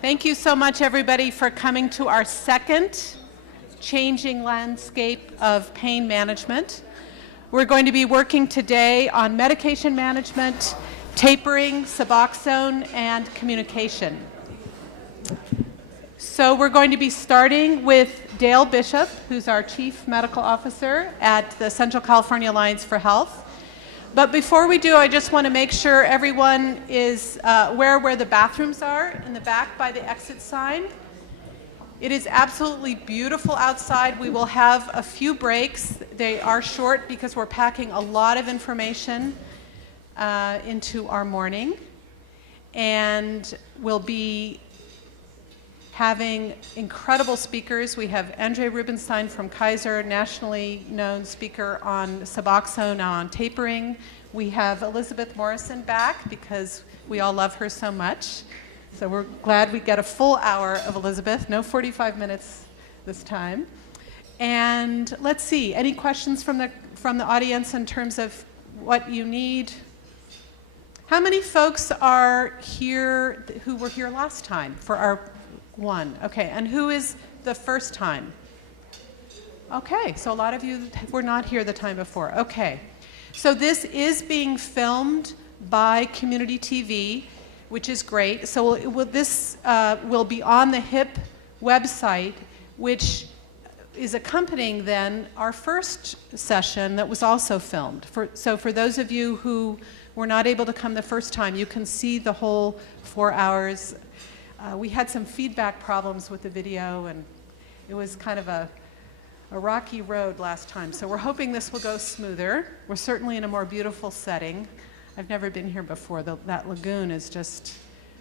Thank you so much, everybody, for coming to our second Changing Landscape of Pain Management. We're going to be working today on medication management, tapering, Suboxone, and communication. So we're going to be starting with Dale Bishop, who's our Chief Medical Officer at the Central California Alliance for Health. But before we do, I just want to make sure everyone is aware where the bathrooms are in the back by the exit sign. It is absolutely beautiful outside. We will have a few breaks. They are short because we're packing a lot of information into our morning. And we'll be having incredible speakers. We have Andrea Rubinstein from Kaiser, nationally known speaker on Suboxone, on tapering. We have Elizabeth Morrison back because we all love her so much. So we're glad we get a full hour of Elizabeth, no 45 minutes this time. And let's see, any questions from the audience in terms of what you need? How many folks are here who were here last time for our one? Okay, and who is the first time? Okay, so a lot of you were not here the time before. Okay, so this is being filmed by Community TV, which is great. So this will be on the HIP website, which is accompanying then our first session that was also filmed. So for those of you who were not able to come the first time, you can see the whole 4 hours. We had some feedback problems with the video, and it was kind of a rocky road last time. So we're hoping this will go smoother. We're certainly in a more beautiful setting. I've never been here before. That lagoon is just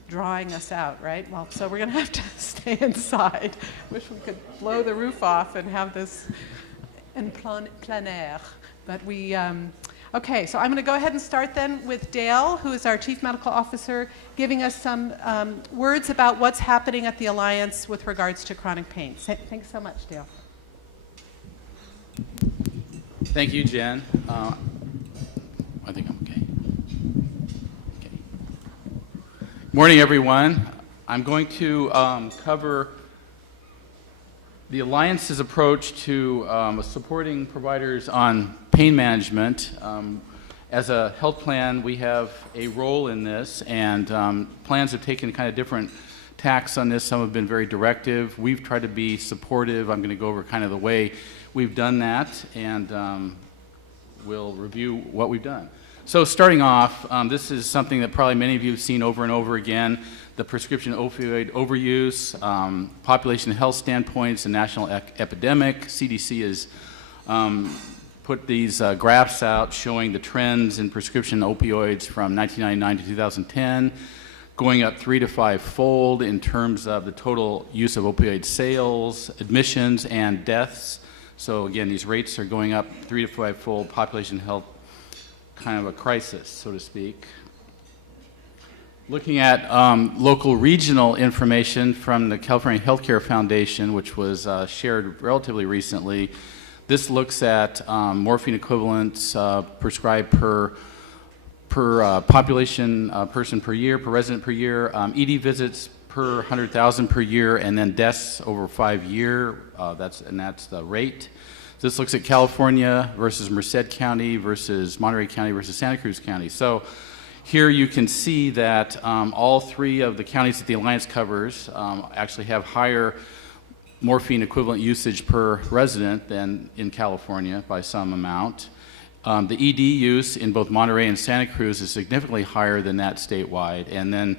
drawing us out, right? Well, so we're going to have to stay inside. Wish we could blow the roof off and have this in plein air. But we... Okay, so I'm going to go ahead and start then with Dale, who is our Chief Medical Officer, giving us some words about what's happening at the Alliance with regards to chronic pain. Thanks so much, Dale. Thank you, Jen. I think I'm okay. Morning, everyone. I'm going to cover the Alliance's approach to supporting providers on pain management. As a health plan, we have a role in this, and plans have taken kind of different tacks on this. Some have been very directive. We've tried to be supportive. I'm going to go over kind of the way we've done that, and we'll review what we've done. So starting off, this is something that probably many of you have seen over and over again, the prescription opioid overuse, population health standpoints, and national epidemic. CDC has put these graphs out showing the trends in prescription opioids from 1999 to 2010, going up 3 to 5-fold in terms of the total use of opioid sales, admissions, and deaths. So again, these rates are going up 3 to 5-fold, population health kind of a crisis, so to speak. Looking at local regional information from the California Healthcare Foundation, which was shared relatively recently, this looks at morphine equivalents prescribed per population person per year, per resident per year, ED visits per 100,000 per year, and then deaths over 5 years. That's the rate. This looks at California versus Merced County versus Monterey County versus Santa Cruz County. So here you can see that all 3 of the counties that the Alliance covers actually have higher morphine equivalent usage per resident than in California by some amount. The ED use in both Monterey and Santa Cruz is significantly higher than that statewide. And then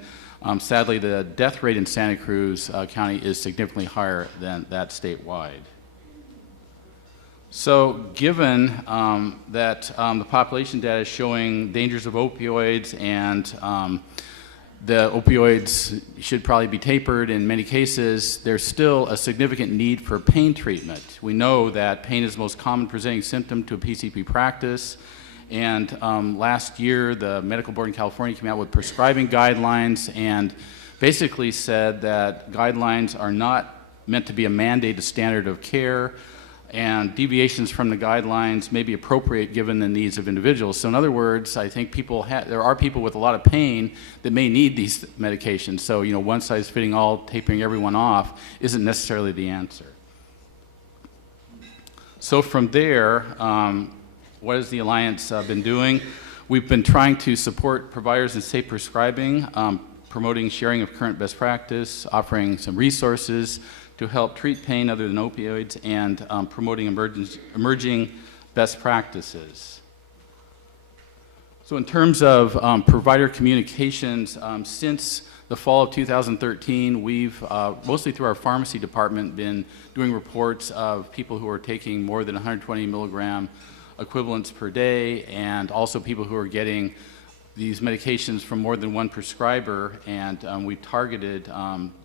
sadly, the death rate in Santa Cruz County is significantly higher than that statewide. So given that the population data is showing dangers of opioids and the opioids should probably be tapered in many cases, there's still a significant need for pain treatment. We know that pain is the most common presenting symptom to a PCP practice. And last year, the Medical Board in California came out with prescribing guidelines and basically said that guidelines are not meant to be a mandated standard of care. and deviations from the guidelines may be appropriate given the needs of individuals. So in other words, I think there are people with a lot of pain that may need these medications. So, one size fitting all, tapering everyone off isn't necessarily the answer. So from there, what has the Alliance been doing? We've been trying to support providers in safe prescribing, promoting sharing of current best practice, offering some resources to help treat pain other than opioids, and promoting emerging best practices. So in terms of provider communications, since the fall of 2013, we've, mostly through our pharmacy department, been doing reports of people who are taking more than 120 milligram equivalents per day, and also people who are getting these medications from more than one prescriber, and we've targeted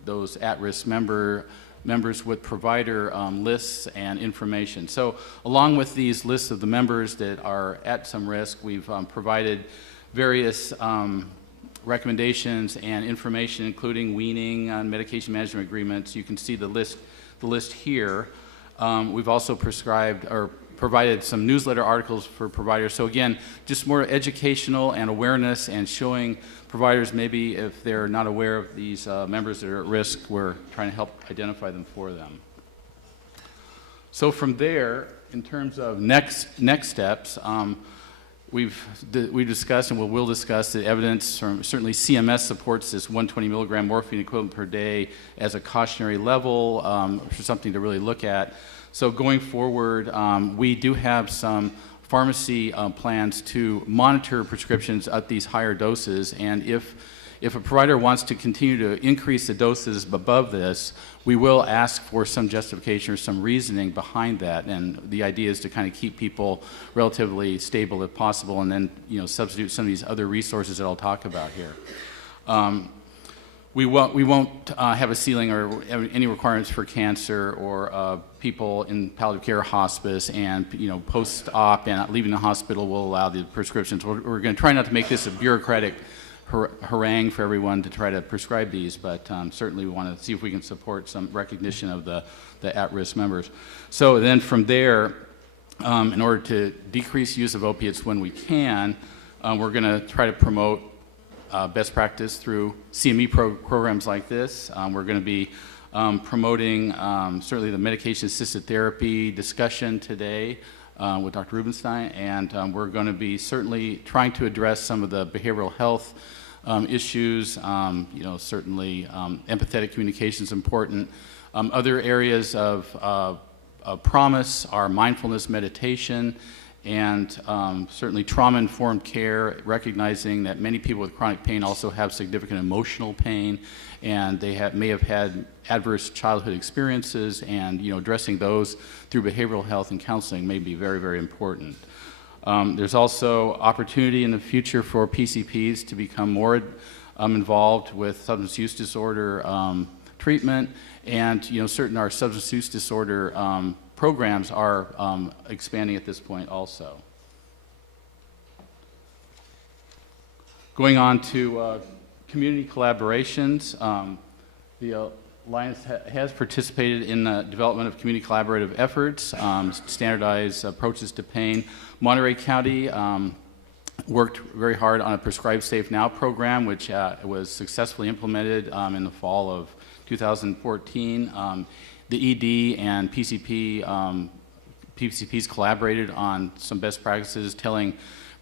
those at-risk members with provider lists and information. So along with these lists of the members that are at some risk, we've provided various recommendations and information, including weaning on medication management agreements. You can see the list here. We've also provided some newsletter articles for providers. So again, just more educational and awareness, and showing providers, maybe if they're not aware of these members that are at risk, we're trying to help identify them for them. So from there, in terms of next steps, we discussed, and we'll discuss, the evidence from certainly CMS supports this 120 milligram morphine equivalent per day as a cautionary level, for something to really look at. So going forward, we do have some pharmacy plans to monitor prescriptions at these higher doses, and if a provider wants to continue to increase the doses above this, we will ask for some justification or some reasoning behind that, and the idea is to kind of keep people relatively stable if possible, and then substitute some of these other resources that I'll talk about here. We won't have a ceiling or any requirements for cancer or people in palliative care, hospice, and post-op and leaving the hospital will allow the prescriptions. We're going to try not to make this a bureaucratic harangue for everyone to try to prescribe these, but certainly we want to see if we can support some recognition of the at-risk members. So then from there, in order to decrease use of opiates when we can, we're going to try to promote best practice through CME programs like this. We're going to be promoting certainly the medication-assisted therapy discussion today with Dr. Rubinstein, and we're going to be certainly trying to address some of the behavioral health issues. Certainly empathetic communication is important. Other areas of promise are mindfulness meditation, and certainly trauma-informed care, recognizing that many people with chronic pain also have significant emotional pain, and they may have had adverse childhood experiences, and addressing those through behavioral health and counseling may be very, very important. There's also opportunity in the future for PCPs to become more involved with substance use disorder treatment, and certain our substance use disorder programs are expanding at this point also. Going on to community collaborations, the Alliance has participated in the development of community collaborative efforts, standardized approaches to pain. Monterey County worked very hard on a Prescribe Safe Now program, which was successfully implemented in the fall of 2014. The ED and PCPs collaborated on some best practices,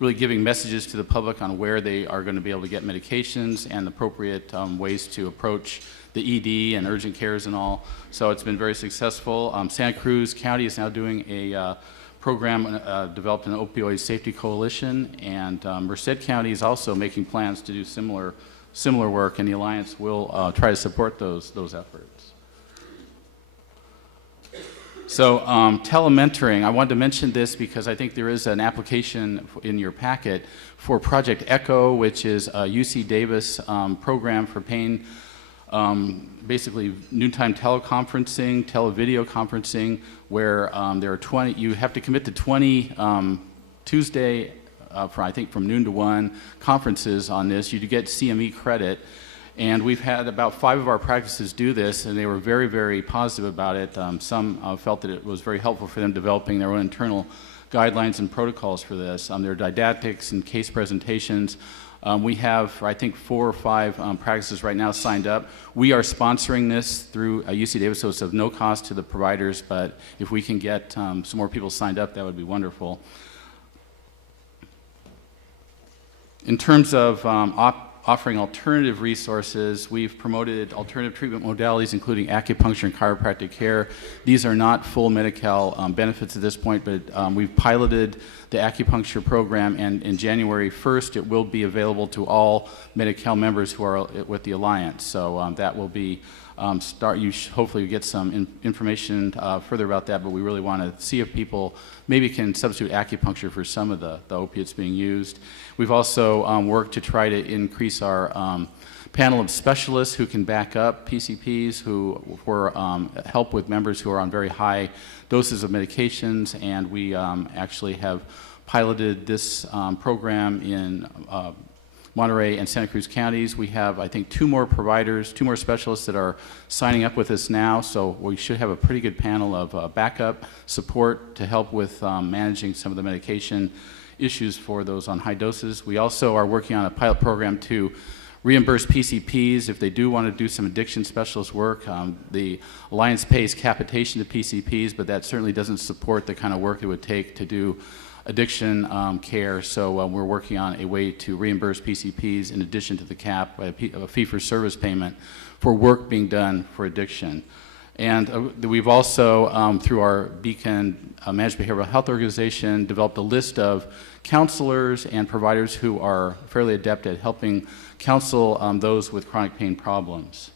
really giving messages to the public on where they are going to be able to get medications and appropriate ways to approach the ED and urgent cares and all. So it's been very successful. Santa Cruz County is now doing a program developed an opioid safety coalition, and Merced County is also making plans to do similar work, and the Alliance will try to support those efforts. So telementoring, I wanted to mention this because I think there is an application in your packet for Project ECHO, which is a UC Davis program for pain, basically noontime teleconferencing, televideo conferencing, where there are 20, you have to commit to 20 Tuesday, from noon to 1, conferences on this. You get CME credit, And we've had about 5 of our practices do this, and they were very, very positive about it. Some felt that it was very helpful for them developing their own internal guidelines and protocols for this. Their didactics and case presentations. We have, I think, 4 or 5 practices right now signed up. We are sponsoring this through UC Davis, so it's of no cost to the providers, but if we can get some more people signed up, that would be wonderful. In terms of offering alternative resources, we've promoted alternative treatment modalities, including acupuncture and chiropractic care. These are not full Medi-Cal benefits at this point, but we've piloted the acupuncture program, and in January 1st, it will be available to all Medi-Cal members who are with the Alliance. So that will be hopefully get some information further about that, but we really want to see if people maybe can substitute acupuncture for some of the opiates being used. We've also worked to try to increase our panel of specialists who can back up PCPs who help with members who are on very high doses of medications, and we actually have piloted this program in Monterey and Santa Cruz counties. We have, I think, 2 more providers, 2 more specialists that are signing up with us now, so we should have a pretty good panel of backup support to help with managing some of the medication issues for those on high doses. We also are working on a pilot program to reimburse PCPs if they do want to do some addiction specialist work. The Alliance pays capitation to PCPs, but that certainly doesn't support the kind of work it would take to do addiction care, so we're working on a way to reimburse PCPs in addition to the cap, a fee-for-service payment for work being done for addiction. And we've also, through our Beacon Managed Behavioral Health Organization, developed a list of counselors and providers who are fairly adept at helping counsel those with chronic pain problems.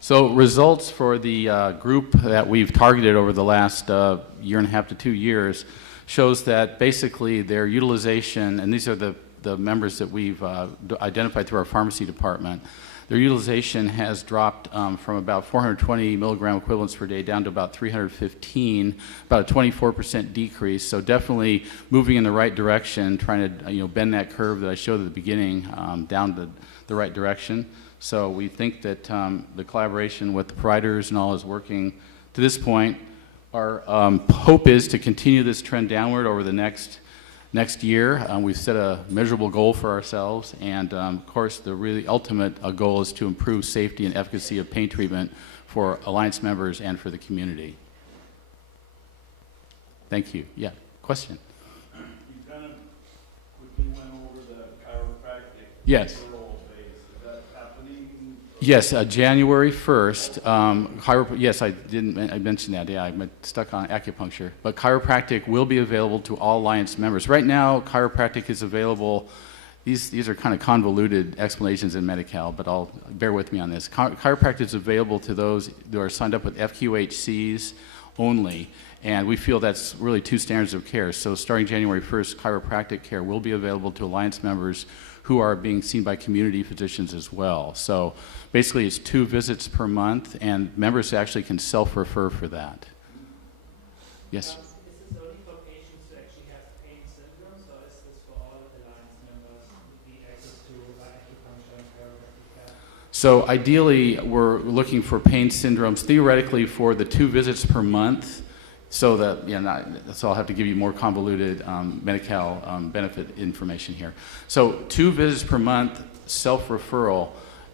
So results for the group that we've targeted over the last year and a half to 2 years shows that basically their utilization, and these are the members that we've identified through our pharmacy department, their utilization has dropped from about 420 milligram equivalents per day down to about 315, about a 24% decrease. So definitely moving in the right direction, trying to bend that curve that I showed at the beginning down the right direction. So we think that the collaboration with the providers and all is working to this point. Our hope is to continue this trend downward over the next year. We've set a measurable goal for ourselves, and of course the really ultimate goal is to improve safety and efficacy of pain treatment for Alliance members and for the community. Thank you. Yeah, question? You kind of quickly went over the chiropractic. Yes. Yes, January 1st, yes, I mentioned that, yeah, I'm stuck on acupuncture. But chiropractic will be available to all Alliance members. Right now, chiropractic is available, these are kind of convoluted explanations in Medi-Cal, but bear with me on this. Chiropractic is available to those who are signed up with FQHCs only, and we feel that's really 2 standards of care. So starting January 1st, chiropractic care will be available to Alliance members who are being seen by community physicians as well. So basically it's 2 visits per month, and members actually can self-refer for that. Yes? Is this only for patients who actually have pain syndromes, or is this for all Alliance members who need access to acupuncture and chiropractic care? So ideally, we're looking for pain syndromes, theoretically for the 2 visits per month, so that, so I'll have to give you more convoluted Medi-Cal benefit information here. So 2 visits per month, self-referral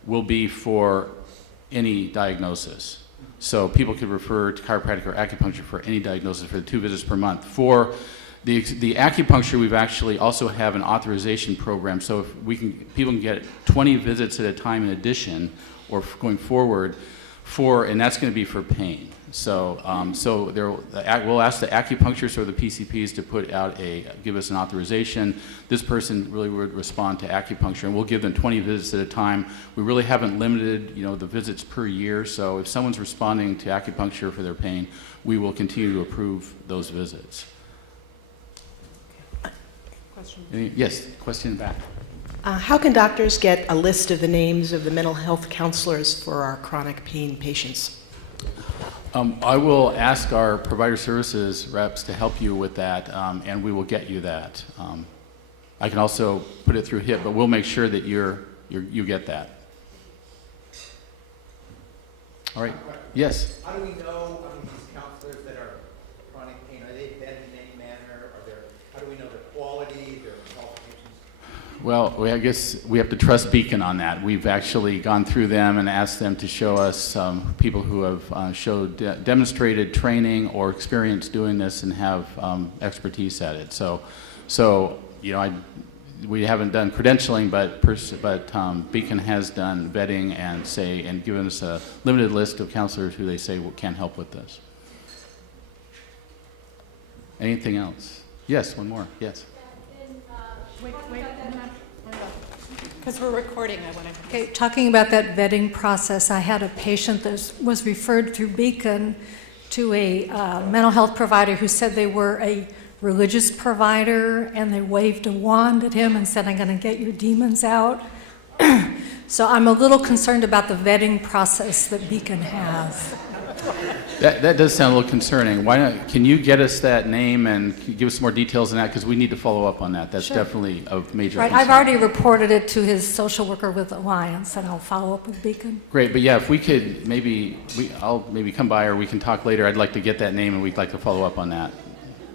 will be for any diagnosis. So people could refer to chiropractic or acupuncture for any diagnosis for the 2 visits per month. For the acupuncture, we've actually also have an authorization program. So if people can get 20 visits at a time in addition, or going forward, and that's going to be for pain. So, we'll ask the acupuncturists or the PCPs to give us an authorization. This person really would respond to acupuncture, and we'll give them 20 visits at a time. We really haven't limited, the visits per year. So if someone's responding to acupuncture for their pain, we will continue to approve those visits. Question. Yes, question back. How can doctors get a list of the names of the mental health counselors for our chronic pain patients? I will ask our provider services reps to help you with that, and we will get you that. I can also put it through HIP, but we'll make sure that you get that. All right. Yes. How do we know, these counselors that are chronic pain, are they vetted in any manner? How do we know their quality, their qualifications? Well, I guess we have to trust Beacon on that. We've actually gone through them and asked them to show us people who have demonstrated training or experience doing this and have expertise at it. So we haven't done credentialing, but Beacon has done vetting and given us a limited list of counselors who they say can help with this. Anything else? Yes, one more. Yes. Wait, because we're recording, I want to. Okay, talking about that vetting process, I had a patient that was referred through Beacon to a mental health provider who said they were a religious provider, and they waved a wand at him and said, "I'm going to get your demons out." So I'm a little concerned about the vetting process that Beacon has. That does sound a little concerning. Why not? Can you get us that name and give us some more details on that? Because we need to follow up on that. That's Sure. definitely a major Right, concern. I've already reported it to his social worker with Alliance, and I'll follow up with Beacon. Great, but yeah, if we could I'll maybe come by or we can talk later. I'd like to get that name and we'd like to follow up on that.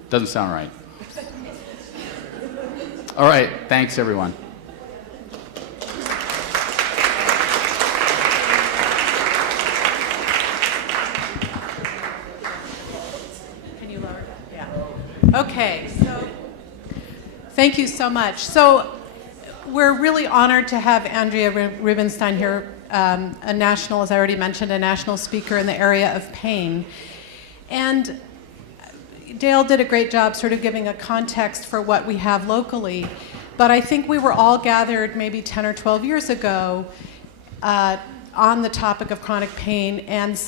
Doesn't sound right. All right, thanks everyone. Can you lower that? Yeah. Okay, so thank you so much. So we're really honored to have Andrea Rubinstein here, a national, as I already mentioned, a national speaker in the area of pain. And Dale did a great job sort of giving a context for what we have locally, but I think we were all gathered maybe 10 or 12 years ago on the topic of chronic pain, and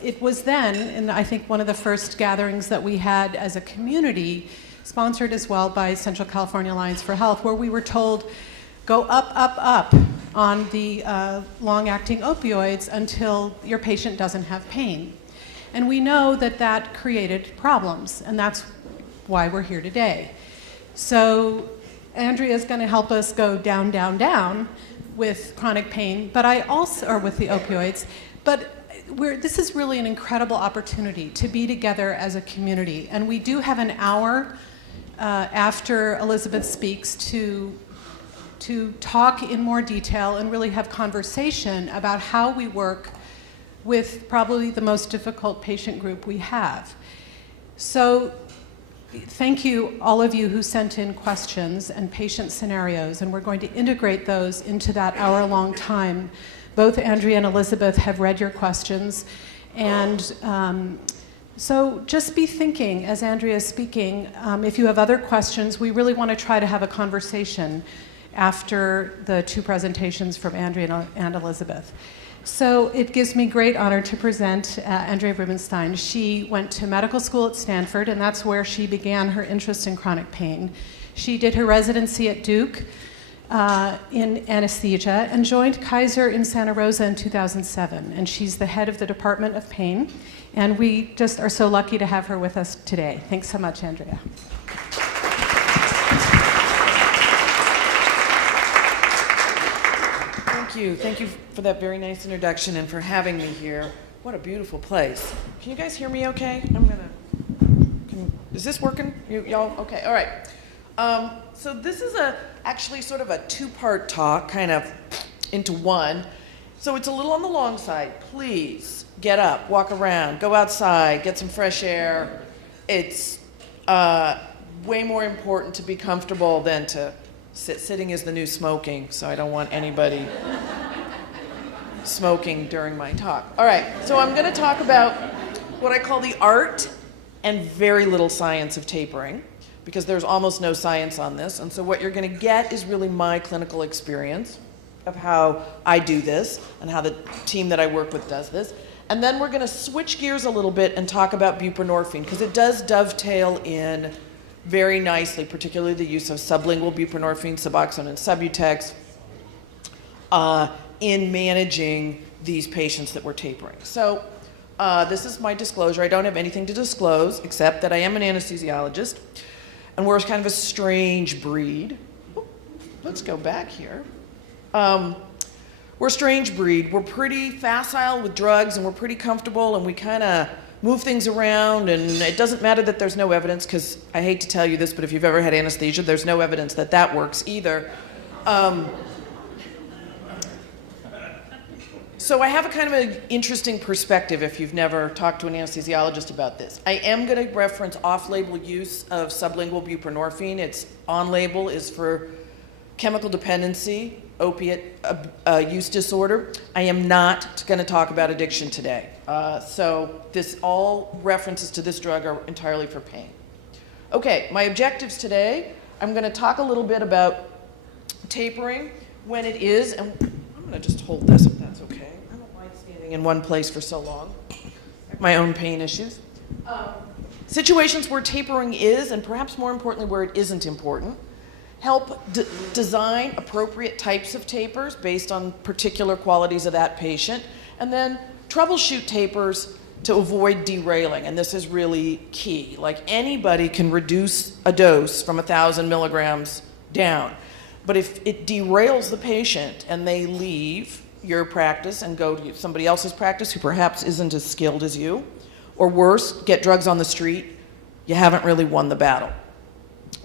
it was then, and I think one of the first gatherings that we had as a community, sponsored as well by Central California Alliance for Health, where we were told, go up, up, up on the long-acting opioids until your patient doesn't have pain. And we know that that created problems, and that's why we're here today. So Andrea is going to help us go down, down, down with chronic pain, or with the opioids. But this is really an incredible opportunity to be together as a community. And we do have an hour after Elizabeth speaks to talk in more detail and really have conversation about how we work with probably the most difficult patient group we have. So thank you, all of you who sent in questions and patient scenarios, and we're going to integrate those into that hour-long time. Both Andrea and Elizabeth have read your questions, and so just be thinking as Andrea is speaking. If you have other questions, we really want to try to have a conversation after the two presentations from Andrea and Elizabeth. So it gives me great honor to present Andrea Rubinstein. She went to medical school at Stanford, and that's where she began her interest in chronic pain. She did her residency at Duke in anesthesia and joined Kaiser in Santa Rosa in 2007. And she's the head of the Department of Pain. And we just are so lucky to have her with us today. Thanks so much, Andrea. Thank you for that very nice introduction and for having me here. What a beautiful place. Can you guys hear me okay? Is this working? Y'all, okay, all right. So this is actually sort of a two-part talk, kind of into one. So it's a little on the long side. Please get up, walk around, go outside, get some fresh air. It's way more important to be comfortable than to sitting is the new smoking, so I don't want anybody smoking during my talk. All right, so I'm going to talk about what I call the art and very little science of tapering, because there's almost no science on this. And so what you're going to get is really my clinical experience of how I do this and how the team that I work with does this. And then we're going to switch gears a little bit and talk about buprenorphine, because it does dovetail in very nicely, particularly the use of sublingual buprenorphine, Suboxone, and Subutex in managing these patients that we're tapering. So this is my disclosure. I don't have anything to disclose except that I am an anesthesiologist, and we're kind of a strange breed. let's go back here. We're a strange breed. We're pretty facile with drugs, and we're pretty comfortable, and we kind of move things around, and it doesn't matter that there's no evidence, because I hate to tell you this, but if you've ever had anesthesia, there's no evidence that that works either. So I have a kind of an interesting perspective if you've never talked to an anesthesiologist about this. I am going to reference off-label use of sublingual buprenorphine. It's on-label is for chemical dependency, opiate use disorder. I am not going to talk about addiction today. So all references to this drug are entirely for pain. Okay, my objectives today, I'm going to talk a little bit about tapering, when it is, and I'm going to just hold this if that's okay. I don't like standing in one place for so long. I have my own pain issues. Situations where tapering is, and perhaps more importantly where it isn't important. Help design appropriate types of tapers based on particular qualities of that patient, and then troubleshoot tapers to avoid derailing, and this is really key. Like, anybody can reduce a dose from 1,000 milligrams down, but if it derails the patient and they leave your practice and go to somebody else's practice who perhaps isn't as skilled as you, or worse, get drugs on the street, you haven't really won the battle.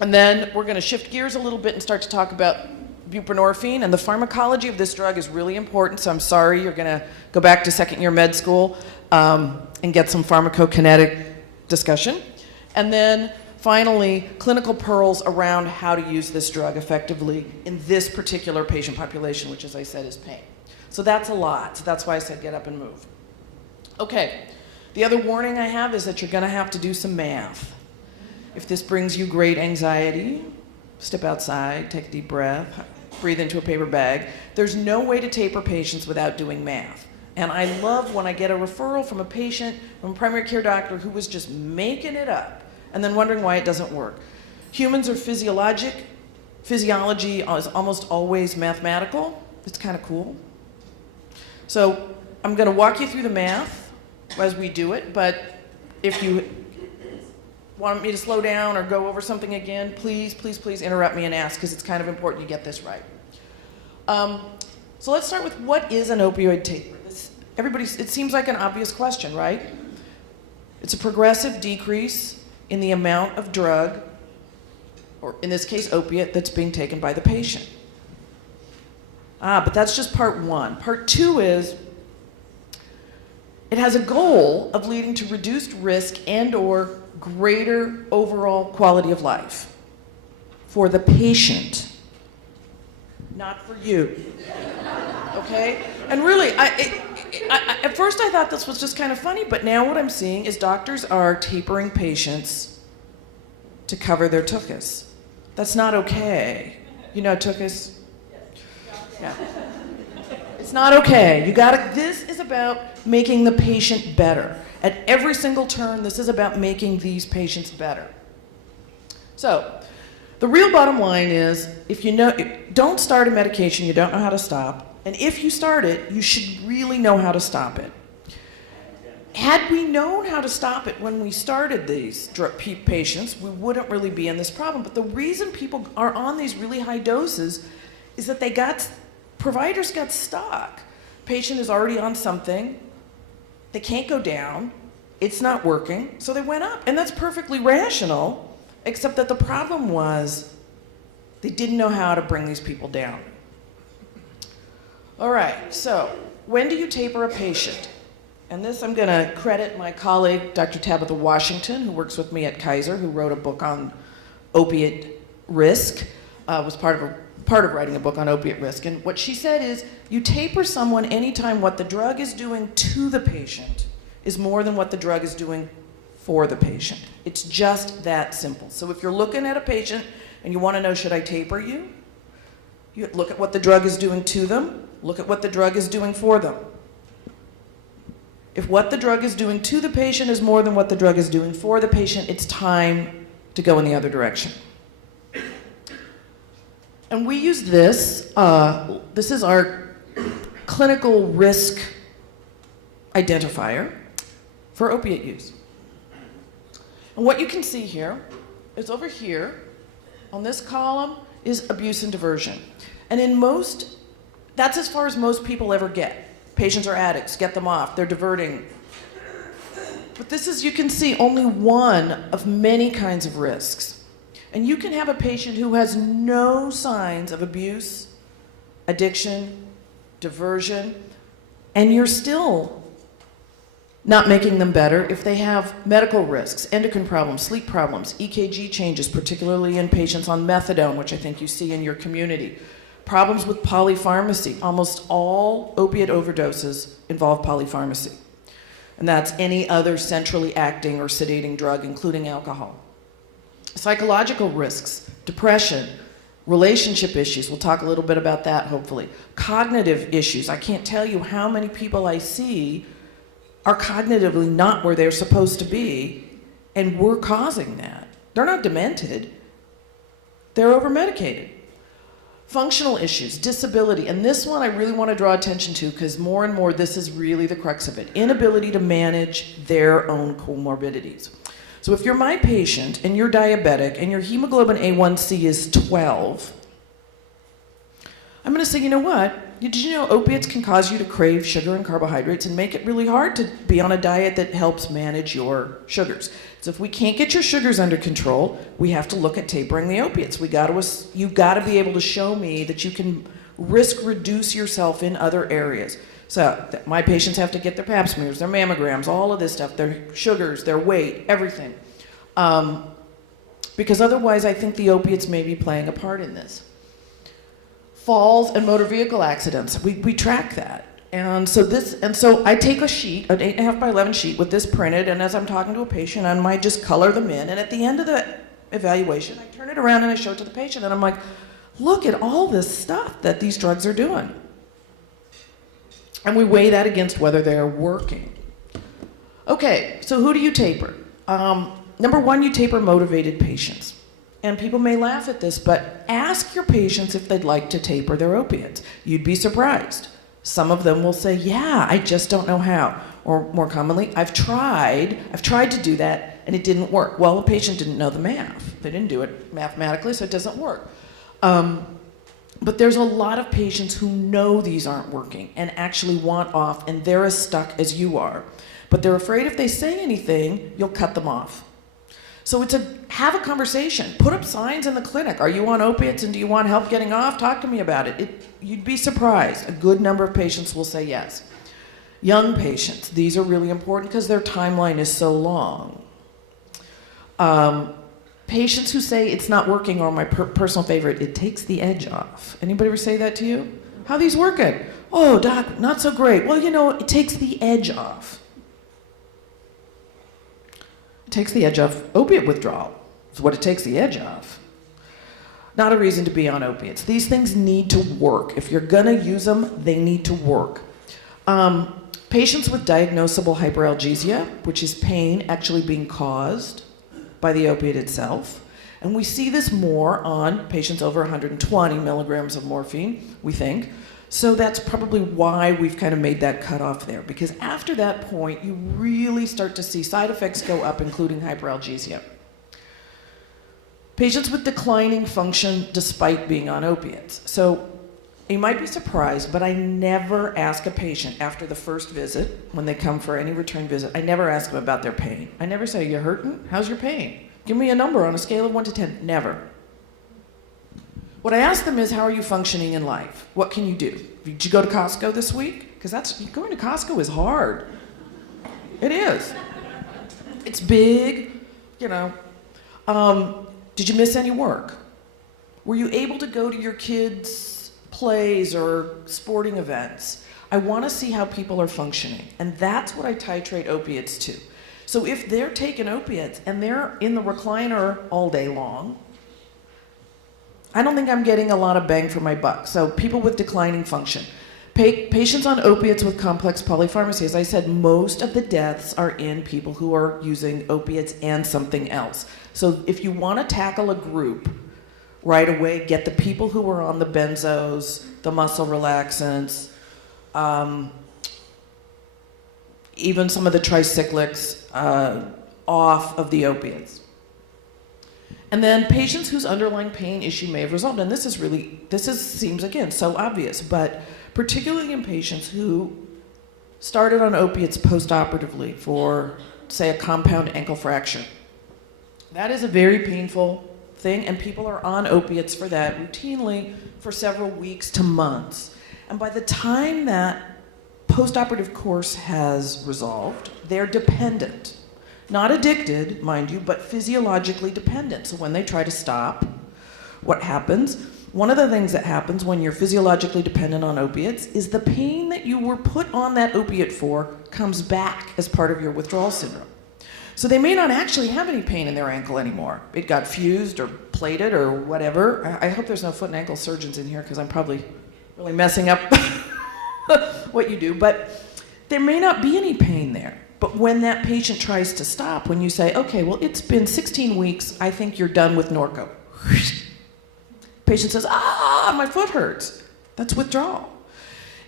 And then we're going to shift gears a little bit and start to talk about buprenorphine, and the pharmacology of this drug is really important, so I'm sorry you're going to go back to second year med school and get some pharmacokinetic discussion. And then finally, clinical pearls around how to use this drug effectively in this particular patient population, which, as I said, is pain. So that's a lot, so that's why I said get up and move. Okay, the other warning I have is that you're going to have to do some math. If this brings you great anxiety, step outside, take a deep breath, breathe into a paper bag. There's no way to taper patients without doing math. And I love when I get a referral from a patient, from a primary care doctor who was just making it up and then wondering why it doesn't work. Humans are physiologic. Physiology is almost always mathematical. It's kind of cool. So I'm going to walk you through the math as we do it, but if you want me to slow down or go over something again, please, please, please interrupt me and ask, because it's kind of important you get this right. So let's start with, what is an opioid taper? It seems like an obvious question, right? It's a progressive decrease in the amount of drug, or in this case, opiate, that's being taken by the patient. But that's just part one. Part two is, it has a goal of leading to reduced risk and/or greater overall quality of life for the patient, not for you. Okay? And really, at first I thought this was just kind of funny, but now what I'm seeing is doctors are tapering patients to cover their tuchus. That's not okay. You know tuchus? Yeah. It's not okay. This is about making the patient better. At every single turn, this is about making these patients better. So, the real bottom line is, don't start a medication you don't know how to stop, and if you start it, you should really know how to stop it. Had we known how to stop it when we started these patients, we wouldn't really be in this problem. But the reason people are on these really high doses is that providers got stuck. Patient is already on something. They can't go down, it's not working, so they went up. And that's perfectly rational, except that the problem was they didn't know how to bring these people down. All right, so when do you taper a patient? And this I'm going to credit my colleague, Dr. Tabitha Washington, who works with me at Kaiser, who wrote a book on opiate risk, was part of writing a book on opiate risk. And what she said is, you taper someone anytime what the drug is doing to the patient is more than what the drug is doing for the patient. It's just that simple. So if you're looking at a patient and you want to know, should I taper you? You look at what the drug is doing to them, look at what the drug is doing for them. If what the drug is doing to the patient is more than what the drug is doing for the patient, it's time to go in the other direction. And we use this. This is our clinical risk identifier for opiate use. And what you can see here is over here, on this column, is abuse and diversion. And in most, that's as far as most people ever get. Patients are addicts, get them off, they're diverting. But this is, you can see, only one of many kinds of risks. And you can have a patient who has no signs of abuse, addiction, diversion, and you're still not making them better if they have medical risks, endocrine problems, sleep problems, EKG changes, particularly in patients on methadone, which I think you see in your community. Problems with polypharmacy. Almost all opiate overdoses involve polypharmacy. And that's any other centrally acting or sedating drug, including alcohol. Psychological risks, depression, relationship issues. We'll talk a little bit about that, hopefully. Cognitive issues. I can't tell you how many people I see are cognitively not where they're supposed to be, and we're causing that. They're not demented. They're over-medicated. Functional issues, disability, and this one I really want to draw attention to because more and more this is really the crux of it. Inability to manage their own comorbidities. So if you're my patient and you're diabetic and your hemoglobin A1C is 12, I'm going to say, you know what? Did you know opiates can cause you to crave sugar and carbohydrates and make it really hard to be on a diet that helps manage your sugars? So if we can't get your sugars under control, we have to look at tapering the opiates. You've got to be able to show me that you can risk reduce yourself in other areas. So my patients have to get their pap smears, their mammograms, all of this stuff, their sugars, their weight, everything. Because otherwise I think the opiates may be playing a part in this. Falls and motor vehicle accidents, we track that. And so I take a sheet, an 8.5 by 11 sheet with this printed, and as I'm talking to a patient, I might just color them in, and at the end of the evaluation, I turn it around and I show it to the patient, and I'm like, look at all this stuff that these drugs are doing. And we weigh that against whether they're working. Okay, so who do you taper? Number one, you taper motivated patients. And people may laugh at this, but ask your patients if they'd like to taper their opiates. You'd be surprised. Some of them will say, yeah, I just don't know how. Or more commonly, I've tried to do that and it didn't work. Well, the patient didn't know the math. They didn't do it mathematically, so it doesn't work. But there's a lot of patients who know these aren't working and actually want off, and they're as stuck as you are. But they're afraid if they say anything, you'll cut them off. So have a conversation. Put up signs in the clinic. Are you on opiates and do you want help getting off? Talk to me about it. You'd be surprised. A good number of patients will say yes. Young patients, these are really important because their timeline is so long. Patients who say it's not working, or my personal favorite, it takes the edge off. Anybody ever say that to you? How are these working? Oh, doc, not so great. Well, it takes the edge off. Takes the edge off opiate withdrawal. Is what it takes the edge off. Not a reason to be on opiates. These things need to work. If you're going to use them, they need to work. Patients with diagnosable hyperalgesia, which is pain actually being caused by the opiate itself. And we see this more on patients over 120 milligrams of morphine, we think. So that's probably why we've kind of made that cutoff there, because after that point, you really start to see side effects go up, including hyperalgesia. Patients with declining function despite being on opiates. So you might be surprised, but I never ask a patient after the first visit, when they come for any return visit, I never ask them about their pain. I never say, you hurting? How's your pain? Give me a number on a scale of 1 to 10. Never. What I ask them is, how are you functioning in life? What can you do? Did you go to Costco this week? Because going to Costco is hard. It is. It's big, Did you miss any work? Were you able to go to your kids' plays or sporting events? I want to see how people are functioning. And that's what I titrate opiates to. So if they're taking opiates and they're in the recliner all day long, I don't think I'm getting a lot of bang for my buck. So people with declining function. Patients on opiates with complex polypharmacy, as I said, most of the deaths are in people who are using opiates and something else. So if you want to tackle a group right away, get the people who are on the benzos, the muscle relaxants, even some of the tricyclics off of the opiates. And then patients whose underlying pain issue may have resolved. And seems again so obvious, but particularly in patients who started on opiates postoperatively for, say, a compound ankle fracture. That is a very painful thing, and people are on opiates for that routinely for several weeks to months. And by the time that postoperative course has resolved, they're dependent. Not addicted, mind you, but physiologically dependent. So when they try to stop, what happens? One of the things that happens when you're physiologically dependent on opiates is the pain that you were put on that opiate for comes back as part of your withdrawal syndrome. So they may not actually have any pain in their ankle anymore. It got fused or plated or whatever. I hope there's no foot and ankle surgeons in here because I'm probably really messing up what you do. But there may not be any pain there. But when that patient tries to stop, when you say, okay, well, it's been 16 weeks, I think you're done with Norco. Patient says, my foot hurts. That's withdrawal.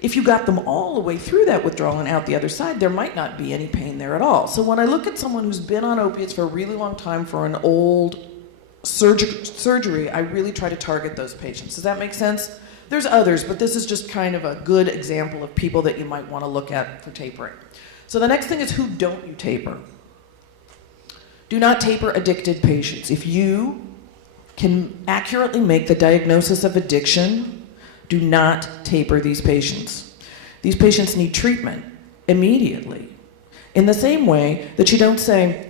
If you got them all the way through that withdrawal and out the other side, there might not be any pain there at all. So when I look at someone who's been on opiates for a really long time for an old surgery, I really try to target those patients. Does that make sense? There's others, but this is just kind of a good example of people that you might want to look at for tapering. So the next thing is, who don't you taper? Do not taper addicted patients. If you can accurately make the diagnosis of addiction, do not taper these patients. These patients need treatment immediately. In the same way that you don't say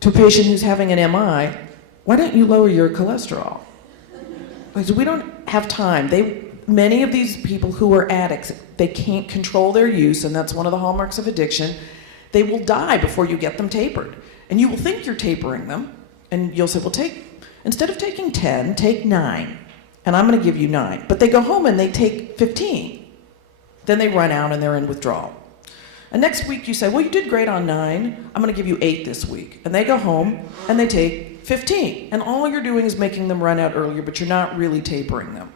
to a patient who's having an MI, why don't you lower your cholesterol? Because we don't have time. Many of these people who are addicts, they can't control their use, and that's one of the hallmarks of addiction. They will die before you get them tapered. And you will think you're tapering them, and you'll say, well, instead of taking 10, take 9, and I'm going to give you 9. But they go home and they take 15. Then they run out and they're in withdrawal. And next week you say, well, you did great on 9, I'm going to give you 8 this week. And they go home and they take 15. And all you're doing is making them run out earlier, but you're not really tapering them.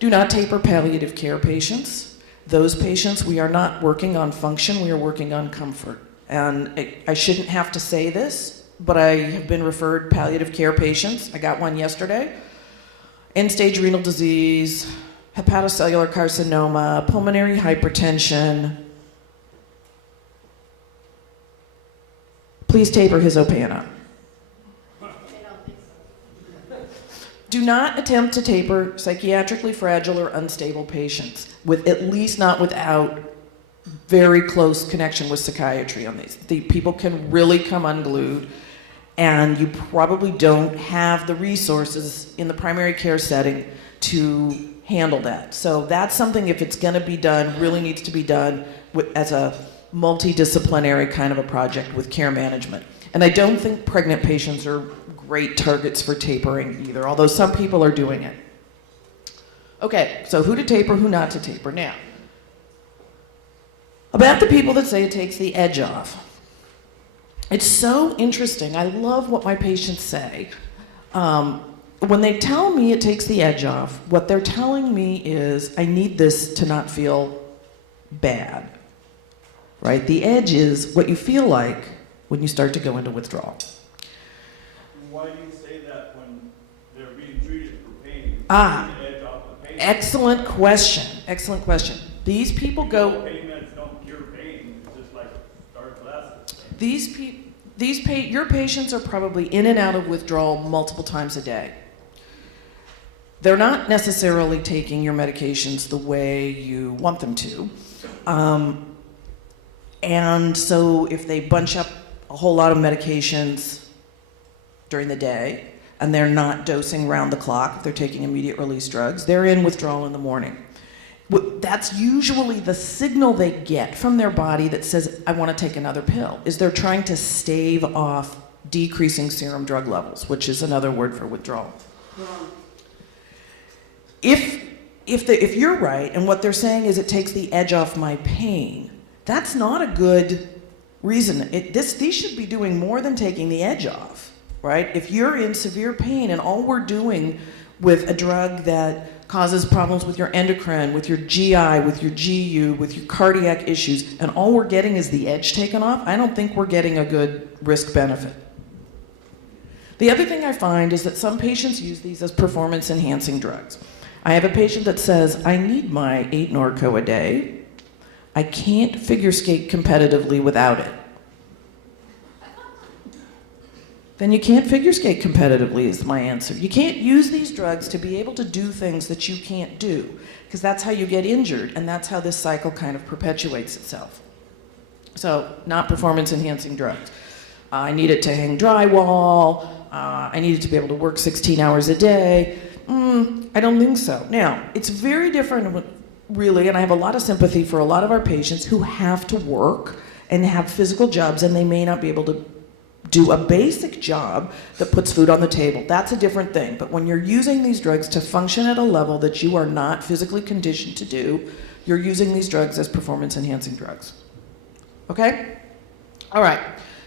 Do not taper palliative care patients. Those patients, we are not working on function, we are working on comfort. And I shouldn't have to say this, but I have been referred palliative care patients. I got one yesterday. End-stage renal disease, hepatocellular carcinoma, pulmonary hypertension. Please taper his Opana. Do not attempt to taper psychiatrically fragile or unstable patients, at least not without very close connection with psychiatry on these. The people can really come unglued, and you probably don't have the resources in the primary care setting to handle that. So that's something, if it's going to be done, really needs to be done as a multidisciplinary kind of a project with care management. And I don't think pregnant patients are great targets for tapering either, although some people are doing it. Okay, so who to taper, who not to taper. Now, about the people that say it takes the edge off. It's so interesting. I love what my patients say. When they tell me it takes the edge off, what they're telling me is, I need this to not feel bad, right? The edge is what you feel like when you start to go into withdrawal. Why do you say that when they're being treated for pain? Ah, The edge off the pain. excellent question. Excellent question. These people go. Pain meds don't cure pain. It's just like dark glasses. Your patients are probably in and out of withdrawal multiple times a day. They're not necessarily taking your medications the way you want them to. And so if they bunch up a whole lot of medications during the day, and they're not dosing round the clock, if they're taking immediate release drugs, they're in withdrawal in the morning. That's usually the signal they get from their body that says, I want to take another pill, is they're trying to stave off decreasing serum drug levels, which is another word for withdrawal. If you're right, and what they're saying is it takes the edge off my pain, that's not a good reason. These should be doing more than taking the edge off, right? If you're in severe pain and all we're doing with a drug that causes problems with your endocrine, with your GI, with your GU, with your cardiac issues, and all we're getting is the edge taken off, I don't think we're getting a good risk-benefit. The other thing I find is that some patients use these as performance-enhancing drugs. I have a patient that says, I need my 8 Norco a day. I can't figure skate competitively without it. Then you can't figure skate competitively is my answer. You can't use these drugs to be able to do things that you can't do, because that's how you get injured, and that's how this cycle kind of perpetuates itself. So, not performance-enhancing drugs. I need it to hang drywall. I need it to be able to work 16 hours a day. I don't think so. Now, it's very different, really, and I have a lot of sympathy for a lot of our patients who have to work and have physical jobs, and they may not be able to do a basic job that puts food on the table. That's a different thing. But when you're using these drugs to function at a level that you are not physically conditioned to do, you're using these drugs as performance-enhancing drugs. Okay? All right.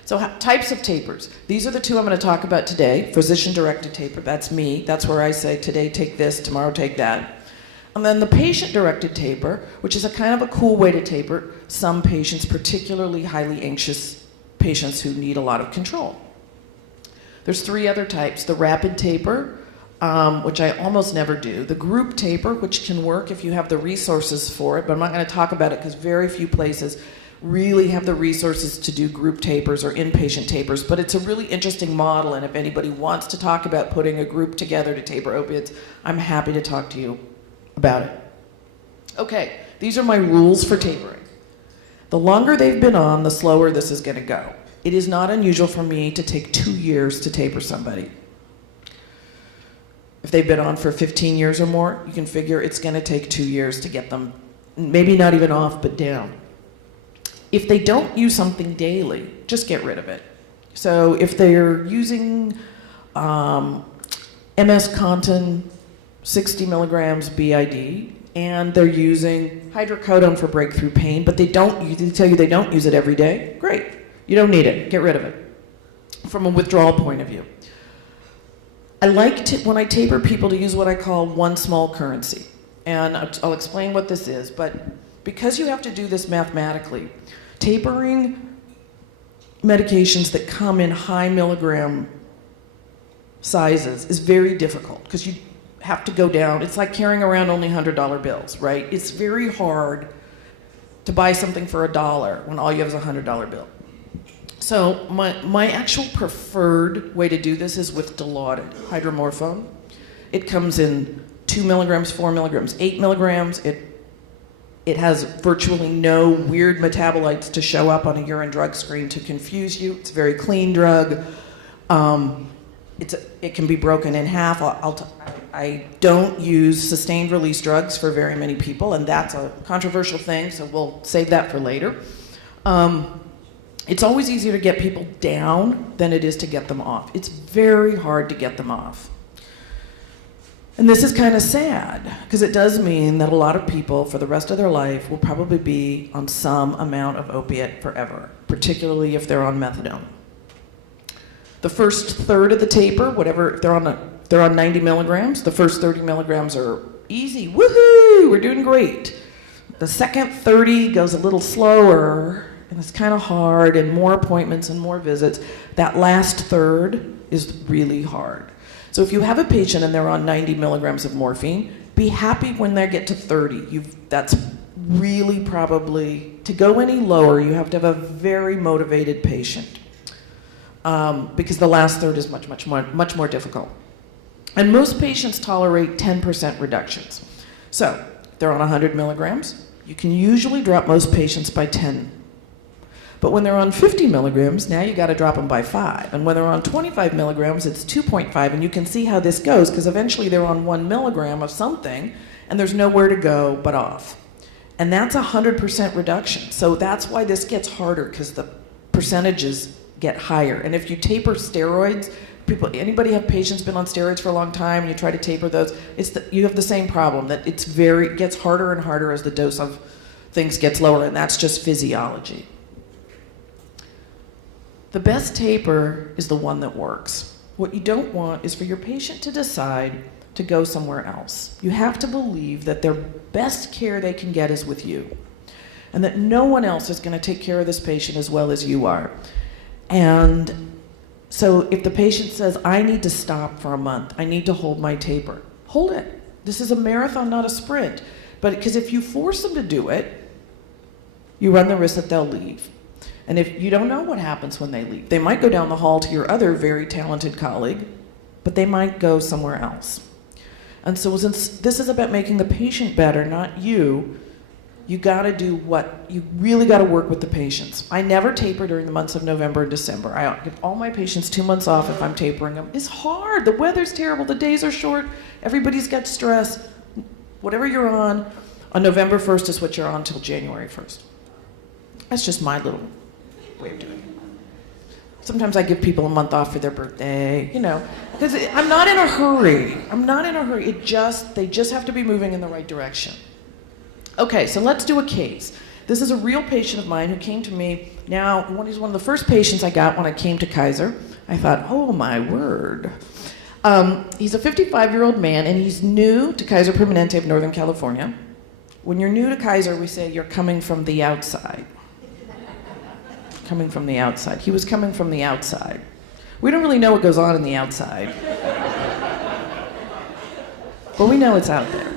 So types of tapers. These are the two I'm going to talk about today. Physician-directed taper, that's me. That's where I say, today take this, tomorrow take that. And then the patient-directed taper, which is a kind of a cool way to taper some patients, particularly highly anxious patients who need a lot of control. There's 3 other types. The rapid taper, which I almost never do. The group taper, which can work if you have the resources for it, but I'm not going to talk about it because very few places really have the resources to do group tapers or inpatient tapers, but it's a really interesting model, and if anybody wants to talk about putting a group together to taper opiates, I'm happy to talk to you about it. Okay, these are my rules for tapering. The longer they've been on, the slower this is going to go. It is not unusual for me to take 2 years to taper somebody. If they've been on for 15 years or more, you can figure it's going to take 2 years to get them, maybe not even off, but down. If they don't use something daily, just get rid of it. So if they're using MS Contin 60 milligrams BID, and they're using hydrocodone for breakthrough pain, but they tell you they don't use it every day, great. You don't need it, get rid of it. From a withdrawal point of view. I like to, when I taper people, to use what I call one small currency. And I'll explain what this is, but because you have to do this mathematically, tapering medications that come in high milligram sizes is very difficult, because you have to go down. It's like carrying around only $100 bills, right? It's very hard to buy something for $1 when all you have is a $100 bill. So my actual preferred way to do this is with Dilaudid hydromorphone. It comes in 2 milligrams, 4 milligrams, 8 milligrams. It has virtually no weird metabolites to show up on a urine drug screen to confuse you. It's a very clean drug. It can be broken in half. I don't use sustained release drugs for very many people, and that's a controversial thing, so we'll save that for later. It's always easier to get people down than it is to get them off. It's very hard to get them off. And this is kind of sad, because it does mean that a lot of people, for the rest of their life, will probably be on some amount of opiate forever, particularly if they're on methadone. The first third of the taper, whatever, if they're on 90 milligrams, the first 30 milligrams are easy, woohoo, we're doing great. The second 30 goes a little slower, and it's kind of hard, and more appointments and more visits. That last third is really hard. So if you have a patient and they're on 90 milligrams of morphine, be happy when they get to 30. That's really probably, to go any lower, you have to have a very motivated patient. Because the last third is much more difficult. And most patients tolerate 10% reductions. So if they're on 100 milligrams, you can usually drop most patients by 10. But when they're on 50 milligrams, now you got to drop them by 5. And when they're on 25 milligrams, it's 2.5. And you can see how this goes, because eventually they're on 1 milligram of something, and there's nowhere to go but off. And that's 100% reduction. So that's why this gets harder, because the percentages get higher. And if you taper steroids, anybody have patients been on steroids for a long time and you try to taper those, you have the same problem, that it gets harder and harder as the dose of things gets lower, and that's just physiology. The best taper is the one that works. What you don't want is for your patient to decide to go somewhere else. You have to believe that their best care they can get is with you, and that no one else is going to take care of this patient as well as you are. And So if the patient says, I need to stop for a month, I need to hold my taper, hold it. This is a marathon, not a sprint. But because if you force them to do it, you run the risk that they'll leave. And if you don't know what happens when they leave, they might go down the hall to your other very talented colleague, but they might go somewhere else. And so since this is about making the patient better, not you, you gotta do what, you really gotta work with the patients. I never taper during the months of November and December. I give all my patients 2 months off if I'm tapering them. It's hard, the weather's terrible, the days are short, everybody's got stress. Whatever you're on November 1st is what you're on until January 1st. That's just my little way of doing it. Sometimes I give people a month off for their birthday, you know, because I'm not in a hurry. I'm not in a hurry. They just have to be moving in the right direction. Okay, so let's do a case. This is a real patient of mine who came to me. Now, he's one of the first patients I got when I came to Kaiser. I thought, oh my word. He's a 55-year-old man, and he's new to Kaiser Permanente of Northern California. When you're new to Kaiser, we say you're coming from the outside. Coming from the outside. He was coming from the outside. We don't really know what goes on in the outside. But we know it's out there.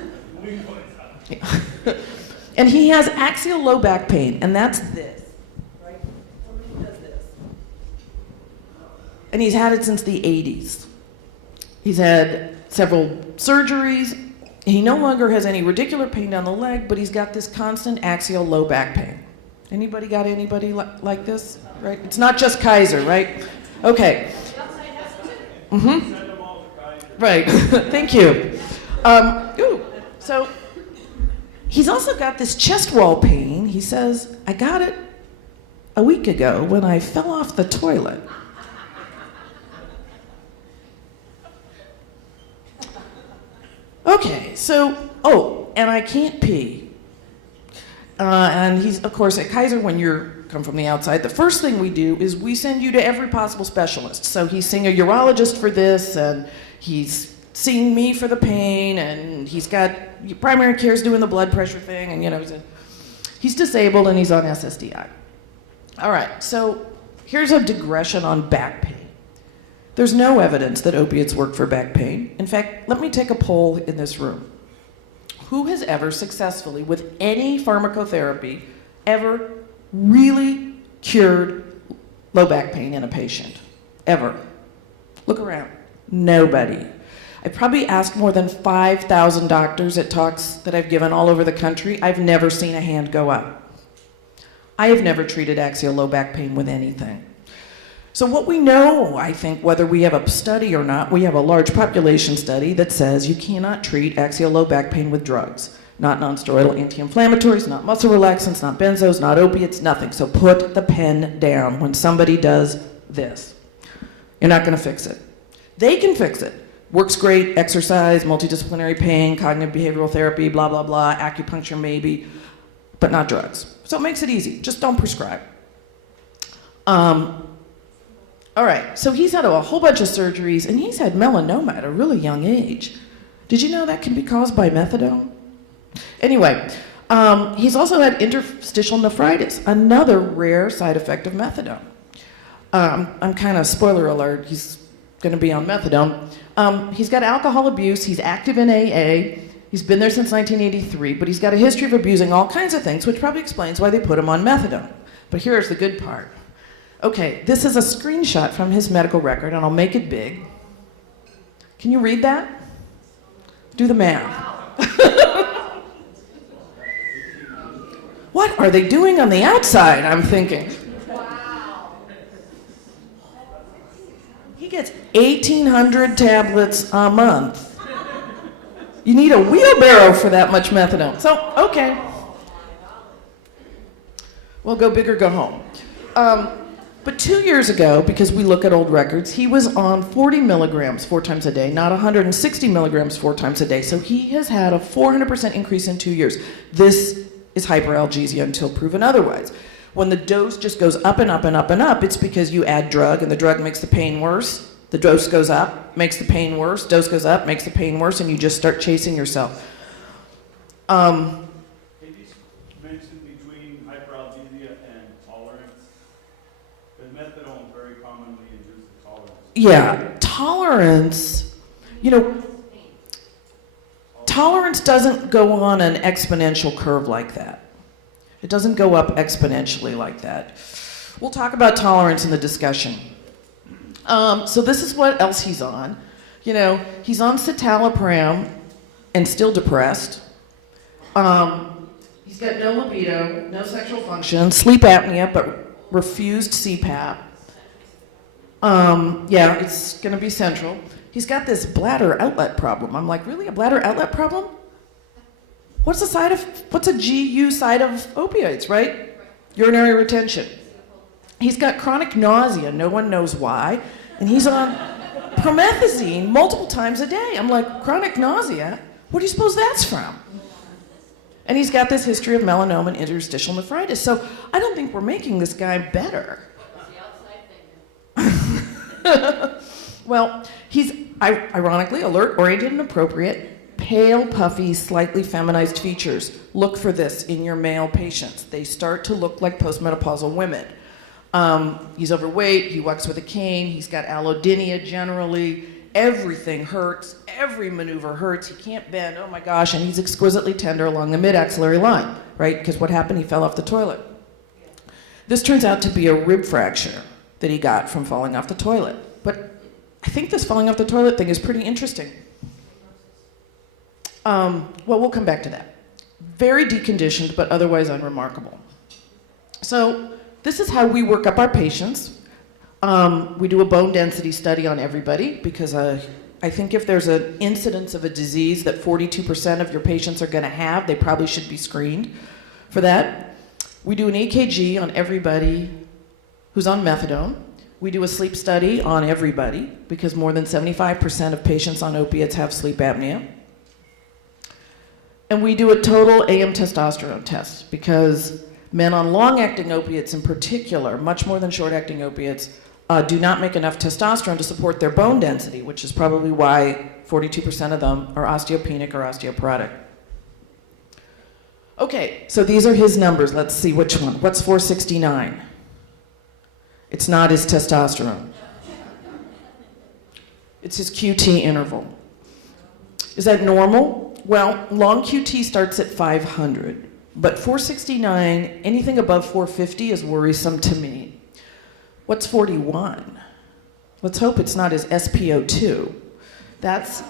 And he has axial low back pain, and that's this, right? Somebody does this. And he's had it since the 80s. He's had several surgeries. He no longer has any radicular pain down the leg, but he's got this constant axial low back pain. Anybody got anybody like this? Right? It's not just Kaiser, right? Okay. Mm-hmm. Right. Thank you. So he's also got this chest wall pain. He says, I got it a week ago when I fell off the toilet. Okay, so, and I can't pee. And he's, of course, at Kaiser, when you come from the outside, the first thing we do is we send you to every possible specialist. So he's seeing a urologist for this, and he's seeing me for the pain, and he's got primary care's doing the blood pressure thing, and he's disabled and he's on SSDI. All right, so here's a digression on back pain. There's no evidence that opiates work for back pain. In fact, let me take a poll in this room. Who has ever successfully, with any pharmacotherapy, ever really cured low back pain in a patient? Ever? Look around. Nobody. I probably asked more than 5,000 doctors at talks that I've given all over the country. I've never seen a hand go up. I have never treated axial low back pain with anything. So what we know, I think, whether we have a study or not, we have a large population study that says you cannot treat axial low back pain with drugs. Not nonsteroidal anti-inflammatories, not muscle relaxants, not benzos, not opiates, nothing. So put the pen down when somebody does this. You're not going to fix it. They can fix it. Works great, exercise, multidisciplinary pain, cognitive behavioral therapy, blah, blah, blah, acupuncture maybe, but not drugs. So it makes it easy. Just don't prescribe. All right, so he's had a whole bunch of surgeries, and he's had melanoma at a really young age. Did you know that can be caused by methadone? Anyway, he's also had interstitial nephritis, another rare side effect of methadone. I'm kind of, spoiler alert, he's going to be on methadone. He's got alcohol abuse, he's active in AA, he's been there since 1983, but he's got a history of abusing all kinds of things, which probably explains why they put him on methadone. But here's the good part. Okay, this is a screenshot from his medical record, and I'll make it big. Can you read that? Do the math. What are they doing on the outside, I'm thinking. Wow. He gets 1,800 tablets a month. You need a wheelbarrow for that much methadone. So, okay. Well, go big or go home. But 2 years ago, because we look at old records, he was on 40 milligrams 4 times a day, not 160 milligrams 4 times a day. So he has had a 400% increase in 2 years. This is hyperalgesia until proven otherwise. When the dose just goes up and up and up and up, it's because you add drug, and the drug makes the pain worse. The dose goes up, makes the pain worse. Dose goes up, makes the pain worse, and you just start chasing yourself. Can you mention between hyperalgesia and tolerance? Because methadone very commonly induces tolerance. Yeah, tolerance, you know, tolerance doesn't go on an exponential curve like that. It doesn't go up exponentially like that. We'll talk about tolerance in the discussion. So this is what else he's on. You know, he's on citalopram and still depressed. He's got no libido, no sexual function, sleep apnea, but refused CPAP. Yeah, it's going to be central. He's got this bladder outlet problem. I'm like, really, a bladder outlet problem? What's a GU side of opioids, right? Urinary retention. He's got chronic nausea, no one knows why, and he's on promethazine multiple times a day. I'm like, chronic nausea? What do you suppose that's from? And he's got this history of melanoma and interstitial nephritis. So I don't think we're making this guy better. Well, he's ironically alert, oriented, and appropriate. Pale, puffy, slightly feminized features. Look for this in your male patients. They start to look like postmenopausal women. He's overweight, he walks with a cane, he's got allodynia generally. Everything hurts, every maneuver hurts, he can't bend, oh my gosh, and he's exquisitely tender along the mid-axillary line, right? Because what happened, he fell off the toilet. This turns out to be a rib fracture that he got from falling off the toilet. But I think this falling off the toilet thing is pretty interesting. Well, we'll come back to that. Very deconditioned, but otherwise unremarkable. So this is how we work up our patients. We do a bone density study on everybody because I think if there's an incidence of a disease that 42% of your patients are going to have, they probably should be screened for that. We do an EKG on everybody who's on methadone. We do a sleep study on everybody because more than 75% of patients on opiates have sleep apnea. And we do a total AM testosterone test because men on long-acting opiates in particular, much more than short-acting opiates, do not make enough testosterone to support their bone density, which is probably why 42% of them are osteopenic or osteoporotic. Okay, so these are his numbers. Let's see which one. What's 469? It's not his testosterone. It's his QT interval. Is that normal? Well, long QT starts at 500, but 469, anything above 450 is worrisome to me. What's 41? Let's hope it's not his SpO2. That's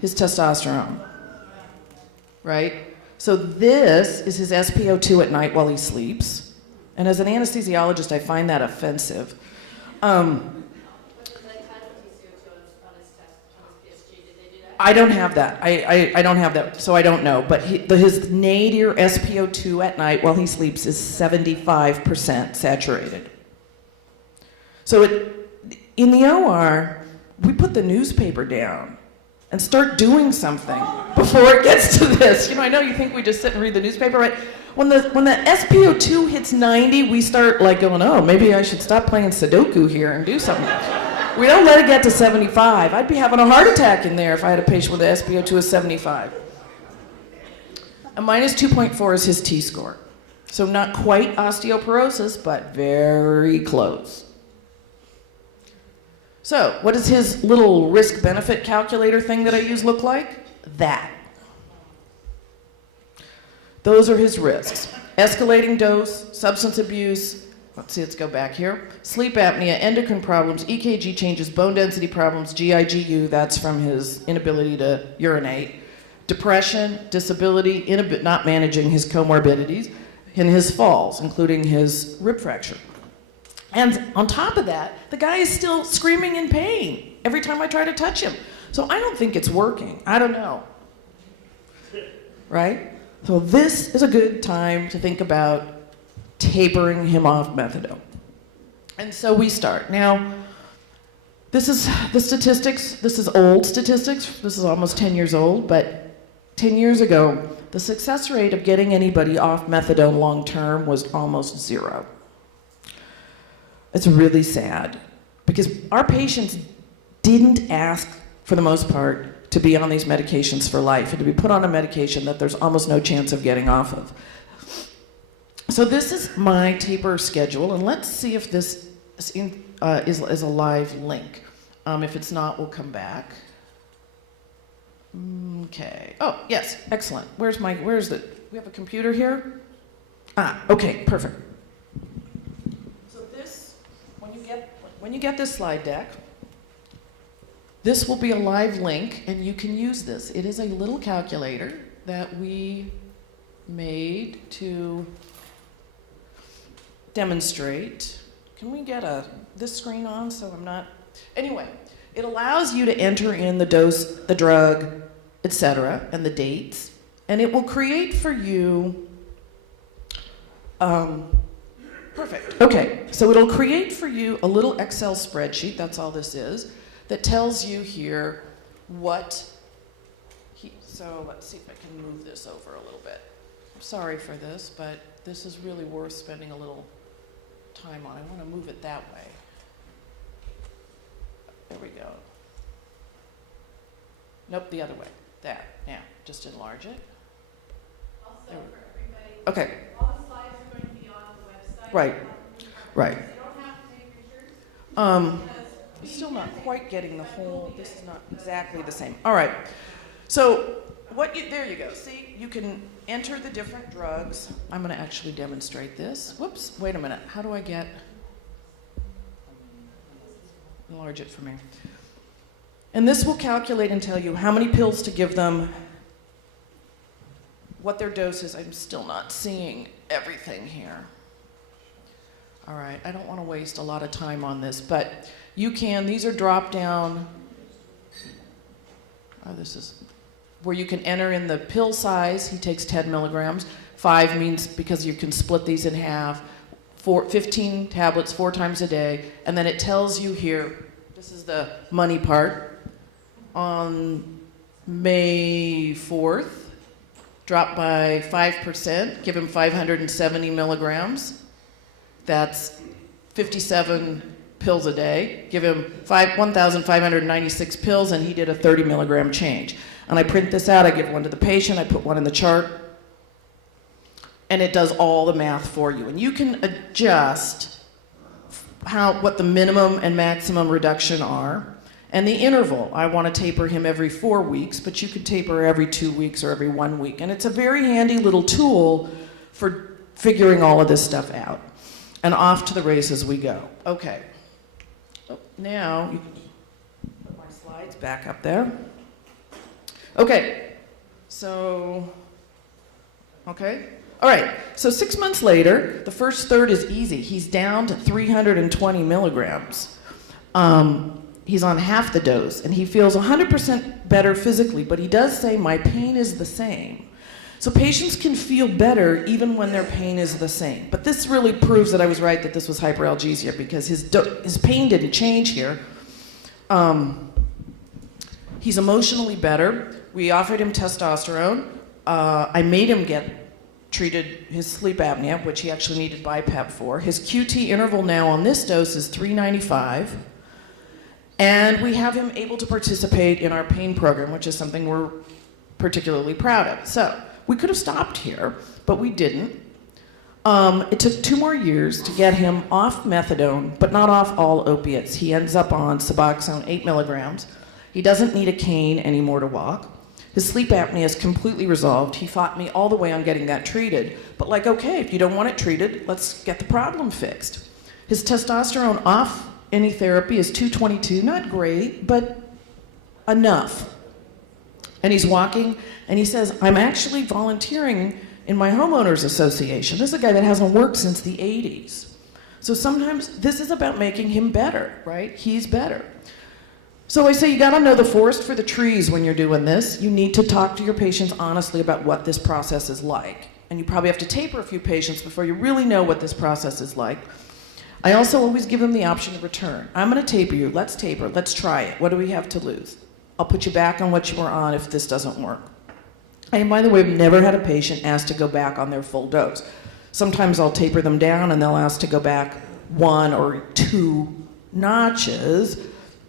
his testosterone, right? So this is his SpO2 at night while he sleeps. And as an anesthesiologist, I find that offensive. I don't have that. I don't have that, so I don't know. But his nadir SpO2 at night while he sleeps is 75% saturated. So in the OR, we put the newspaper down and start doing something before it gets to this. You know, I know you think we just sit and read the newspaper, right? When the SpO2 hits 90, we start like going, oh, maybe I should stop playing Sudoku here and do something. We don't let it get to 75. I'd be having a heart attack in there if I had a patient with an SpO2 of 75. A minus 2.4 is his T-score. So not quite osteoporosis, but very close. So what does his little risk-benefit calculator thing that I use look like? That. Those are his risks. Escalating dose, substance abuse, let's go back here. Sleep apnea, endocrine problems, EKG changes, bone density problems, GIGU, that's from his inability to urinate. Depression, disability, not managing his comorbidities, and his falls, including his rib fracture. And on top of that, the guy is still screaming in pain every time I try to touch him. So I don't think it's working. I don't know. Right? So this is a good time to think about tapering him off methadone. And so we start. Now, this is the statistics. This is old statistics. This is almost 10 years old, but 10 years ago, the success rate of getting anybody off methadone long term was almost zero. It's really sad because our patients didn't ask, for the most part, to be on these medications for life and to be put on a medication that there's almost no chance of getting off of. So this is my taper schedule, and let's see if this is a live link. If it's not, we'll come back. Okay. Oh, yes, excellent. Where's we have a computer here? Ah, okay, perfect. So this, when you get this slide deck, this will be a live link, and you can use this. It is a little calculator that we made to demonstrate. Can we get this screen on so I'm not... Anyway, it allows you to enter in the dose, the drug, etc., and the dates, and it will create for you... perfect. Okay, so it'll create for you a little Excel spreadsheet, that's all this is, that tells you here what... So let's see if I can move this over a little bit. I'm sorry for this, but this is really worth spending a little time on. I want to move it that way. There we go. Nope, the other way. There. Now, just enlarge it. Also, for everybody, Okay. all the slides are going to be on the website. Right. Right. So you don't have to take pictures. I'm still not quite getting the whole, this is not exactly the same. All right. So there you go. See, you can enter the different drugs. I'm going to actually demonstrate this. Whoops, wait a minute. How do I enlarge it for me? And this will calculate and tell you how many pills to give them, what their dose is. I'm still not seeing everything here. All right, I don't want to waste a lot of time on this, but these are drop down. Oh, this is where you can enter in the pill size. He takes 10 milligrams. 5 means because you can split these in half. 15 tablets 4 times a day. And then it tells you here, this is the money part, on May 4th, drop by 5%, give him 570 milligrams. That's 57 pills a day. Give him 1,596 pills, and he did a 30 milligram change. And I print this out, I give one to the patient, I put one in the chart, and it does all the math for you. And you can adjust what the minimum and maximum reduction are, and the interval. I want to taper him every 4 weeks, but you could taper every 2 weeks or every 1 week. And it's a very handy little tool for figuring all of this stuff out. And off to the races we go. Okay. Oh, now, you can put my slides back up there. Okay, so, okay. All right, so 6 months later, the first third is easy. He's down to 320 milligrams. He's on half the dose, and he feels 100% better physically, but he does say, my pain is the same. So patients can feel better even when their pain is the same. But this really proves that I was right that this was hyperalgesia, because his pain didn't change here. He's emotionally better. We offered him testosterone. I made him get treated his sleep apnea, which he actually needed BiPAP for. His QT interval now on this dose is 395. And we have him able to participate in our pain program, which is something we're particularly proud of. So we could have stopped here, but we didn't. It took 2 more years to get him off methadone, but not off all opiates. He ends up on Suboxone 8 milligrams. He doesn't need a cane anymore to walk. His sleep apnea is completely resolved. He fought me all the way on getting that treated. But like, okay, if you don't want it treated, let's get the problem fixed. His testosterone off any therapy is 222, not great, but enough. And he's walking, and he says, I'm actually volunteering in my homeowners association. This is a guy that hasn't worked since the 80s. So sometimes this is about making him better, right? He's better. So I say you gotta know the forest for the trees when you're doing this. You need to talk to your patients honestly about what this process is like. And you probably have to taper a few patients before you really know what this process is like. I also always give them the option to return. I'm gonna taper you, let's taper, let's try it. What do we have to lose? I'll put you back on what you were on if this doesn't work. And by the way, I've never had a patient ask to go back on their full dose. Sometimes I'll taper them down and they'll ask to go back 1 or 2 notches,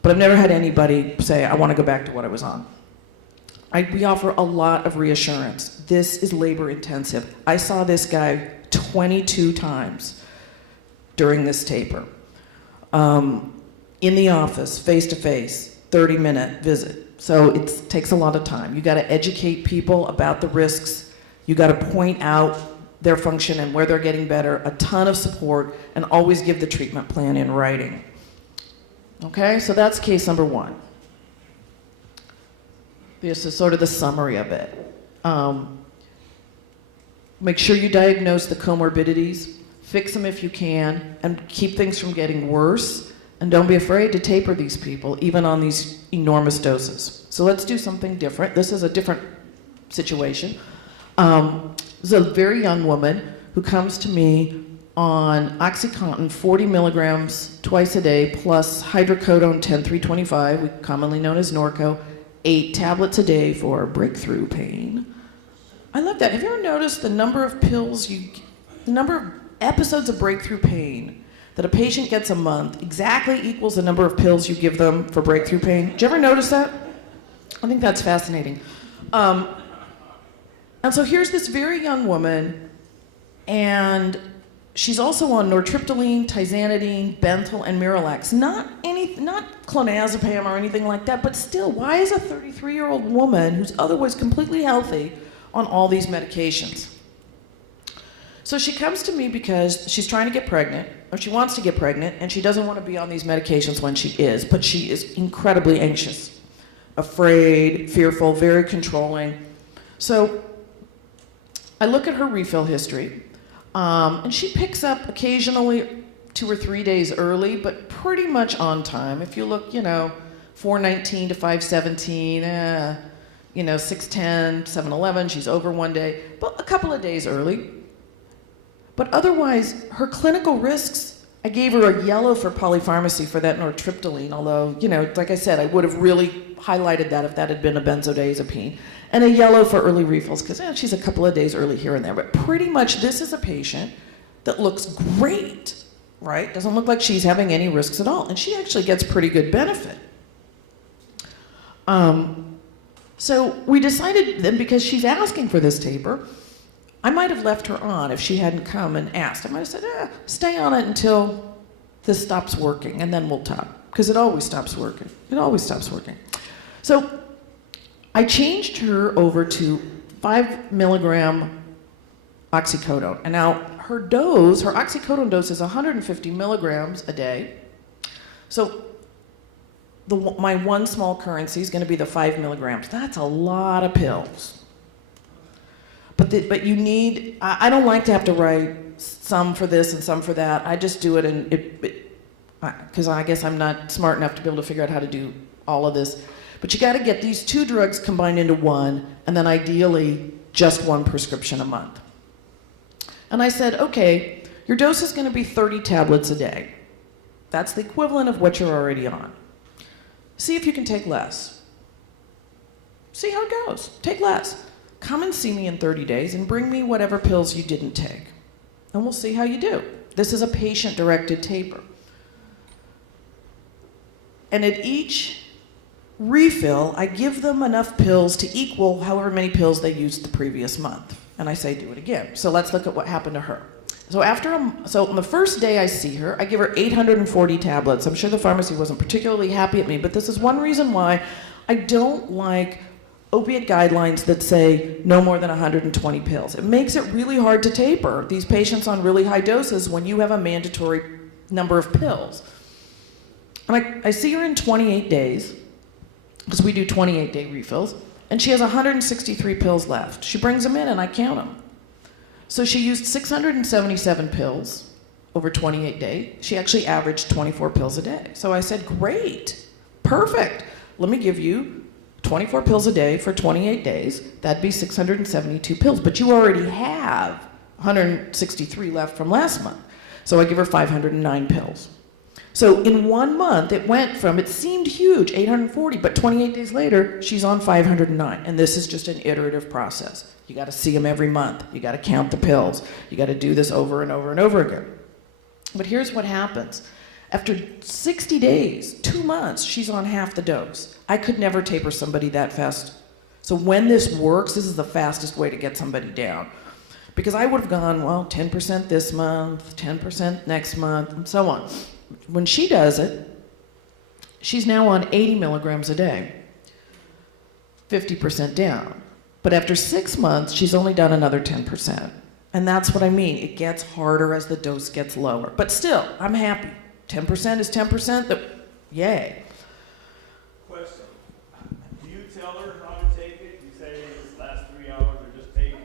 but I've never had anybody say, I want to go back to what I was on. We offer a lot of reassurance. This is labor intensive. I saw this guy 22 times during this taper. in the office, face-to-face, 30-minute visit. So it takes a lot of time. You got to educate people about the risks. You got to point out their function and where they're getting better, a ton of support, and always give the treatment plan in writing. Okay, so that's case number one. This is sort of the summary of it. Make sure you diagnose the comorbidities, fix them if you can, and keep things from getting worse. And don't be afraid to taper these people, even on these enormous doses. So let's do something different. This is a different situation. This is a very young woman who comes to me on OxyContin 40 milligrams twice a day, plus hydrocodone 10-325, commonly known as Norco, 8 tablets a day for breakthrough pain. I love that. Have you ever noticed the number of pills the number of episodes of breakthrough pain that a patient gets a month exactly equals the number of pills you give them for breakthrough pain? Did you ever notice that? I think that's fascinating. And so here's this very young woman, and she's also on nortriptyline, tizanidine, bentyl, and Miralax. Not clonazepam or anything like that, but still, why is a 33-year-old woman who's otherwise completely healthy on all these medications? So she comes to me because she's trying to get pregnant, or she wants to get pregnant, and she doesn't want to be on these medications when she is, but she is incredibly anxious, afraid, fearful, very controlling. So I look at her refill history, and she picks up occasionally 2 or 3 days early, but pretty much on time. If you look, 419 to 517, 610, 711, she's over one day, but a couple of days early. But otherwise, her clinical risks, I gave her a yellow for polypharmacy for that nortriptyline, although, like I said, I would have really highlighted that if that had been a benzodiazepine. And a yellow for early refills, because she's a couple of days early here and there. But pretty much this is a patient that looks great, right? Doesn't look like she's having any risks at all. And she actually gets pretty good benefit. So we decided then, because she's asking for this taper, I might have left her on if she hadn't come and asked. I might have said, stay on it until this stops working, and then we'll talk. Because it always stops working. It always stops working. So I changed her over to 5 milligram oxycodone. And now her oxycodone dose is 150 milligrams a day. So my one small currency is going to be the 5 milligrams. That's a lot of pills. But you need, I don't like to have to write some for this and some for that. I just do it because I guess I'm not smart enough to be able to figure out how to do all of this. But you got to get these 2 drugs combined into one, and then ideally just 1 prescription a month. And I said, okay, your dose is going to be 30 tablets a day. That's the equivalent of what you're already on. See if you can take less. See how it goes. Take less. Come and see me in 30 days and bring me whatever pills you didn't take. And we'll see how you do. This is a patient-directed taper. And at each refill, I give them enough pills to equal however many pills they used the previous month. And I say, do it again. So let's look at what happened to her. So on the first day I see her, I give her 840 tablets. I'm sure the pharmacy wasn't particularly happy at me, but this is one reason why I don't like opiate guidelines that say no more than 120 pills. It makes it really hard to taper these patients on really high doses when you have a mandatory number of pills. And I see her in 28 days, because we do 28-day refills, and she has 163 pills left. She brings them in and I count them. So she used 677 pills over 28 days. She actually averaged 24 pills a day. So I said, great, perfect. Let me give you 24 pills a day for 28 days. That'd be 672 pills. But you already have 163 left from last month. So I give her 509 pills. So in 1 month, it seemed huge, 840, but 28 days later, she's on 509. And this is just an iterative process. You got to see them every month. You got to count the pills. You got to do this over and over and over again. But here's what happens. After 60 days, 2 months, she's on half the dose. I could never taper somebody that fast. So when this works, this is the fastest way to get somebody down. Because I would have gone, 10% this month, 10% next month, and so on. When she does it, She's now on 80 milligrams a day, 50% down. But after 6 months, she's only done another 10%. And that's what I mean. It gets harder as the dose gets lower. But still, I'm happy. 10% is 10%. Yay. Question, do you tell her how to take it? You say this last 3 hours or just take it?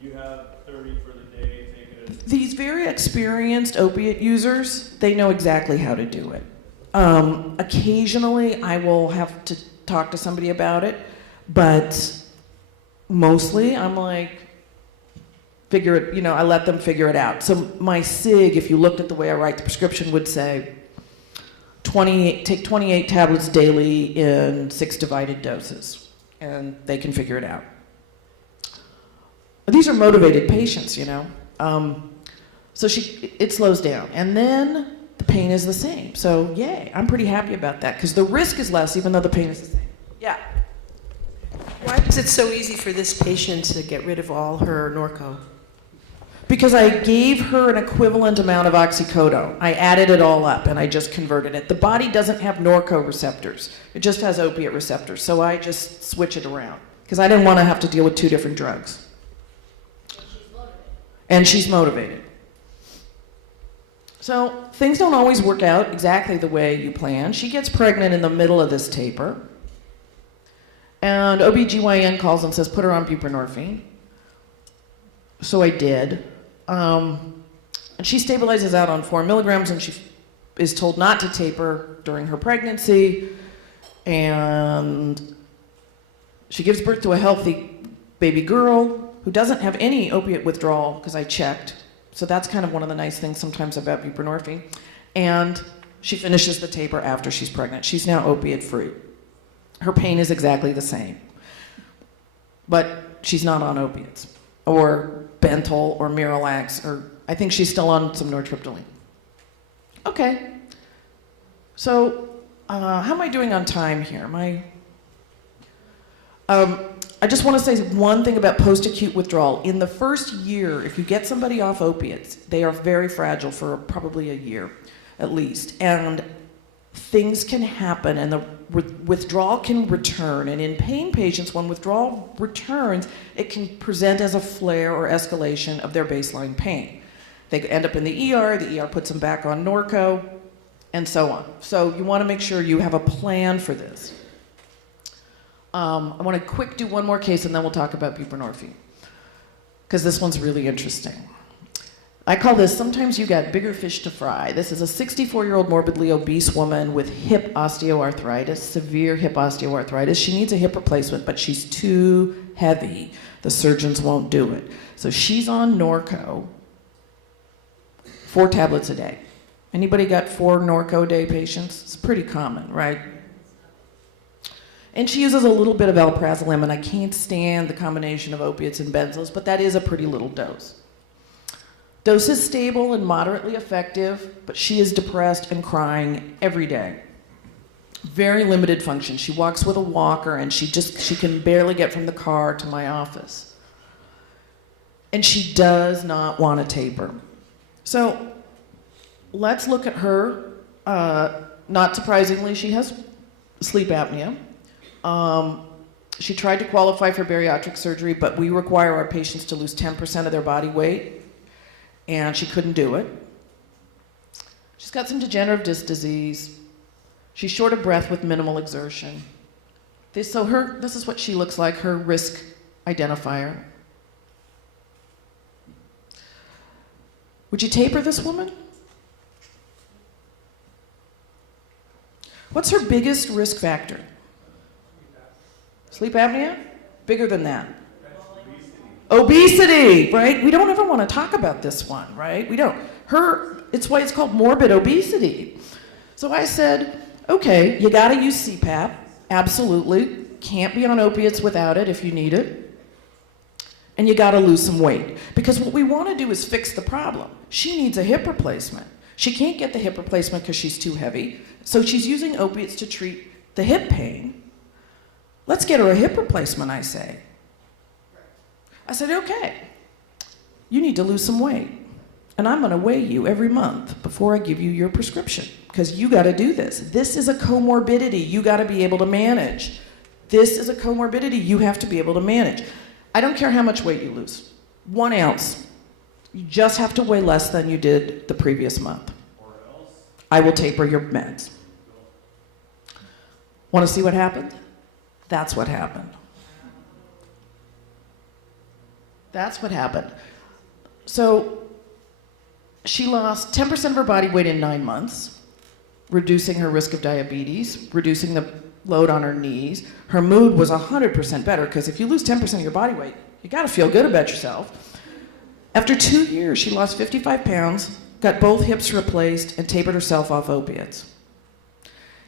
You have 30 for the day, take it as... These very experienced opiate users, they know exactly how to do it. Occasionally, I will have to talk to somebody about it, but mostly I'm like, figure it, I let them figure it out. So my SIG, if you looked at the way I write the prescription, would say take 28 tablets daily in 6 divided doses, and they can figure it out. These are motivated patients, So it slows down. And then the pain is the same. So yay, I'm pretty happy about that because the risk is less even though the pain is the same. Yeah. Why is it so easy for this patient to get rid of all her Norco? Because I gave her an equivalent amount of oxycodone. I added it all up and I just converted it. The body doesn't have Norco receptors. It just has opiate receptors. So I just switch it around because I didn't want to have to deal with 2 different drugs. And she's motivated. So things don't always work out exactly the way you plan. She gets pregnant in the middle of this taper. And OBGYN calls and says, put her on buprenorphine. So I did. And she stabilizes out on 4 milligrams and she is told not to taper during her pregnancy. And she gives birth to a healthy baby girl who doesn't have any opiate withdrawal because I checked. So that's kind of one of the nice things sometimes about buprenorphine. And she finishes the taper after she's pregnant. She's now opiate free. Her pain is exactly the same. But she's not on opiates or Bentyl or Miralax, or I think she's still on some nortriptyline. Okay. So how am I doing on time here? I just want to say one thing about post-acute withdrawal. In the first year, if you get somebody off opiates, they are very fragile for probably a year at least. And things can happen and the withdrawal can return. And in pain patients, when withdrawal returns, it can present as a flare or escalation of their baseline pain. They end up in the ER puts them back on Norco, and so on. So you want to make sure you have a plan for this. I want to quick do one more case and then we'll talk about buprenorphine, because this one's really interesting. I call this, sometimes you got bigger fish to fry. This is a 64-year-old morbidly obese woman with hip osteoarthritis, severe hip osteoarthritis. She needs a hip replacement, but she's too heavy. The surgeons won't do it. So she's on Norco, 4 tablets a day. Anybody got 4 Norco a day patients? It's pretty common, right? And she uses a little bit of alprazolam, and I can't stand the combination of opiates and benzos, but that is a pretty little dose. Dose is stable and moderately effective, but she is depressed and crying every day. Very limited function. She walks with a walker and she can barely get from the car to my office. And she does not want to taper. So let's look at her. Not surprisingly, she has sleep apnea. She tried to qualify for bariatric surgery, but we require our patients to lose 10% of their body weight. And she couldn't do it. She's got some degenerative disc disease. She's short of breath with minimal exertion. This is what she looks like, her risk identifier. Would you taper this woman? What's her biggest risk factor? Sleep apnea? Bigger than that. Obesity, right? We don't ever want to talk about this one, right? We don't. It's why it's called morbid obesity. So I said, okay, you got to use CPAP, absolutely. Can't be on opiates without it if you need it. And you got to lose some weight. Because what we want to do is fix the problem. She needs a hip replacement. She can't get the hip replacement because she's too heavy. So she's using opiates to treat the hip pain. Let's get her a hip replacement, I say. I said, okay, you need to lose some weight. and I'm going to weigh you every month before I give you your prescription, because you got to do this. This is a comorbidity you got to be able to manage. This is a comorbidity you have to be able to manage. I don't care how much weight you lose. 1 ounce. You just have to weigh less than you did the previous month. Or else? I will taper your meds. Want to see what happened? That's what happened. That's what happened. So she lost 10% of her body weight in 9 months, reducing her risk of diabetes, reducing the load on her knees. Her mood was 100% better, because if you lose 10% of your body weight, you got to feel good about yourself. After 2 years, she lost 55 pounds, got both hips replaced, and tapered herself off opiates.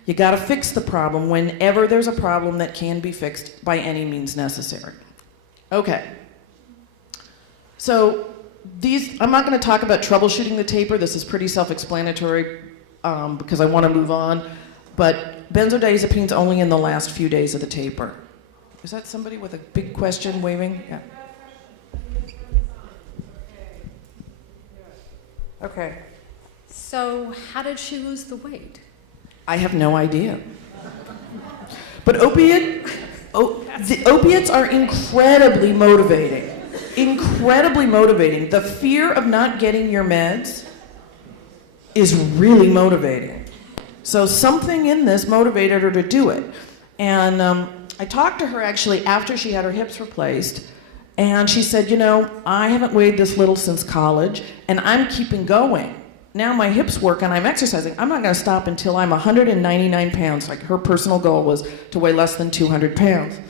You got to fix the problem whenever there's a problem that can be fixed by any means necessary. Okay. So I'm not going to talk about troubleshooting the taper. This is pretty self-explanatory because I want to move on. But benzodiazepines only in the last few days of the taper. Is that somebody with a big question waving? Yeah. Okay. So how did she lose the weight? I have no idea. But the opiates are incredibly motivating. Incredibly motivating. The fear of not getting your meds is really motivating. So something in this motivated her to do it. And I talked to her actually after she had her hips replaced, and she said, you know, I haven't weighed this little since college, and I'm keeping going. Now my hips work and I'm exercising. I'm not going to stop until I'm 199 pounds. Like, her personal goal was to weigh less than 200 pounds.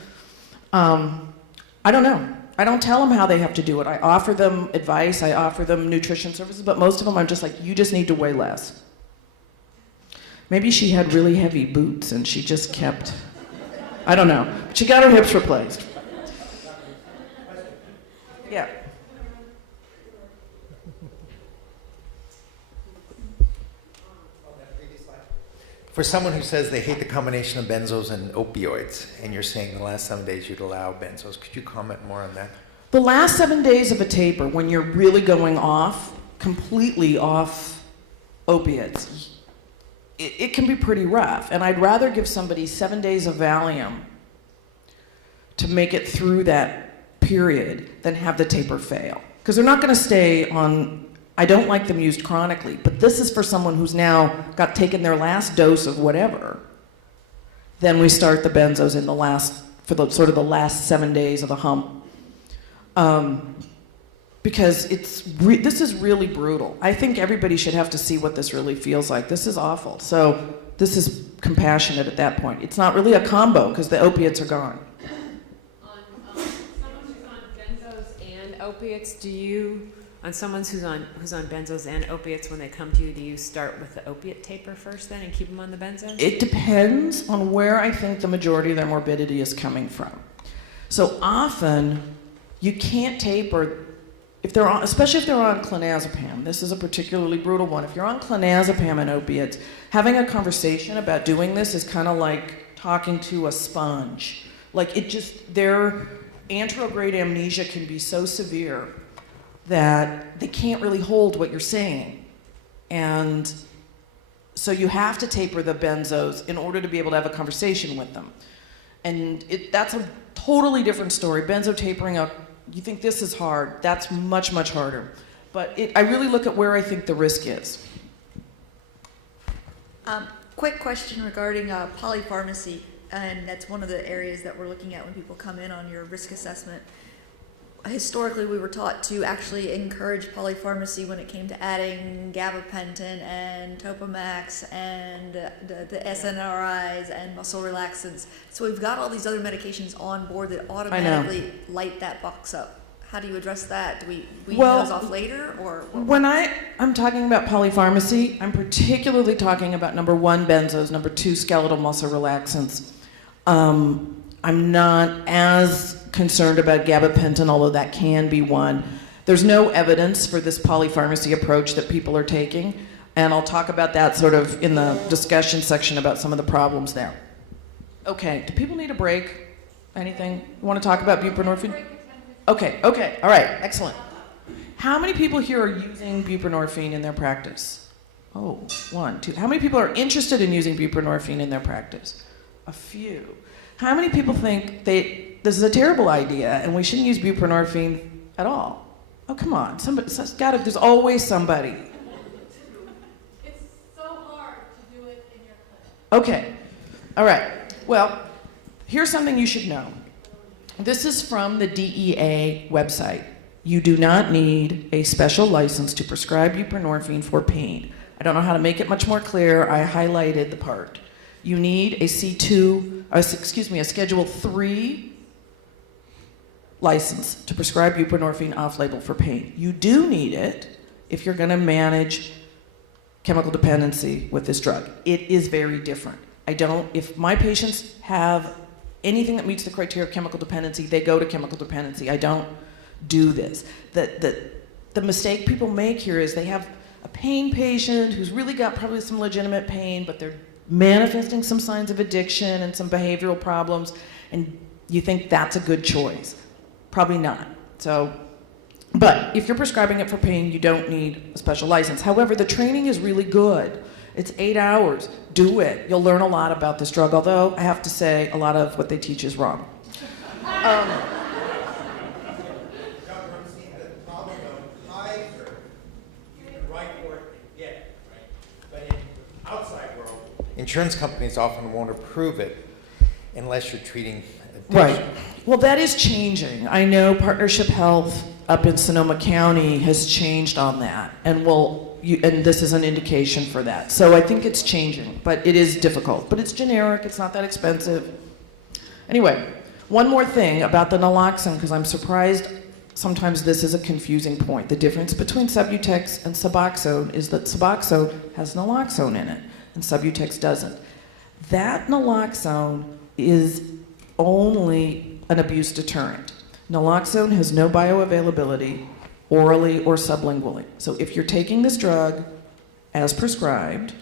I don't know. I don't tell them how they have to do it. I offer them advice. I offer them nutrition services. But most of them, I'm just like, you just need to weigh less. Maybe she had really heavy boots and she just kept, I don't know. But she got her hips replaced. Yeah. For someone who says they hate the combination of benzos and opioids, and you're saying the last 7 days you'd allow benzos, could you comment more on that? The last 7 days of a taper, when you're really going off, completely off opiates, it can be pretty rough. And I'd rather give somebody 7 days of Valium to make it through that period than have the taper fail. Because they're not going to stay on, I don't like them used chronically, but this is for someone who's now got taken their last dose of whatever. Then we start the benzos in the last, for the sort of the last 7 days of the hump. Because this is really brutal. I think everybody should have to see what this really feels like. This is awful. So this is compassionate at that point. It's not really a combo because the opiates are gone. On someone who's on benzos and opiates, on someone who's on benzos and opiates, when they come to you, do you start with the opiate taper first then and keep them on the benzos? It depends on where I think the majority of their morbidity is coming from. So often, you can't taper, especially if they're on clonazepam. This is a particularly brutal one. If you're on clonazepam and opiates, having a conversation about doing this is kind of like talking to a sponge. Like, their anterograde amnesia can be so severe that they can't really hold what you're saying. And so you have to taper the benzos in order to be able to have a conversation with them. And that's a totally different story. Benzo tapering up, you think this is hard, that's much, much harder. But I really look at where I think the risk is. Quick question regarding polypharmacy, and that's one of the areas that we're looking at when people come in on your risk assessment. Historically, we were taught to actually encourage polypharmacy when it came to adding gabapentin and Topamax and the SNRIs and muscle relaxants. So we've got all these other medications on board that automatically light that box up. How do you address that? Do we wean those off later? Or when I'm talking about polypharmacy, I'm particularly talking about number 1, benzos, number 2, skeletal muscle relaxants. I'm not as concerned about gabapentin, although that can be one. There's no evidence for this polypharmacy approach that people are taking, and I'll talk about that sort of in the discussion section about some of the problems there. Okay, do people need a break? Anything? You want to talk about buprenorphine? Okay, all right, excellent. How many people here are using buprenorphine in their practice? Oh, 1, 2. How many people are interested in using buprenorphine in their practice? A few. How many people think this is a terrible idea and we shouldn't use buprenorphine at all? Oh, come on. There's always somebody. It's so hard to do it in your clinic. Okay. All right. Well, here's something you should know. This is from the DEA website. You do not need a special license to prescribe buprenorphine for pain. I don't know how to make it much more clear. I highlighted the part. You need a a Schedule 3 license to prescribe buprenorphine off-label for pain. You do need it if you're going to manage chemical dependency with this drug. It is very different. If my patients have anything that meets the criteria of chemical dependency, they go to chemical dependency. I don't do this. The mistake people make here is they have a pain patient who's really got probably some legitimate pain, but they're manifesting some signs of addiction and some behavioral problems, and you think that's a good choice. Probably not. But if you're prescribing it for pain, you don't need a special license. However, the training is really good. It's 8 hours. Do it. You'll learn a lot about this drug, although I have to say a lot of what they teach is wrong. Dr. Rubinstein, the problem of Pfizer, you can write for it and get it, right? But in the outside world, insurance companies often won't approve it unless you're treating addiction. Right. Well, that is changing. I know Partnership Health up in Sonoma County has changed on that, and this is an indication for that. So I think it's changing, but it is difficult. But it's generic. It's not that expensive. Anyway, one more thing about the naloxone, because I'm surprised sometimes this is a confusing point. The difference between Subutex and Suboxone is that Suboxone has naloxone in it, and Subutex doesn't. That naloxone is only an abuse deterrent. Naloxone has no bioavailability orally or sublingually. So if you're taking this drug as prescribed,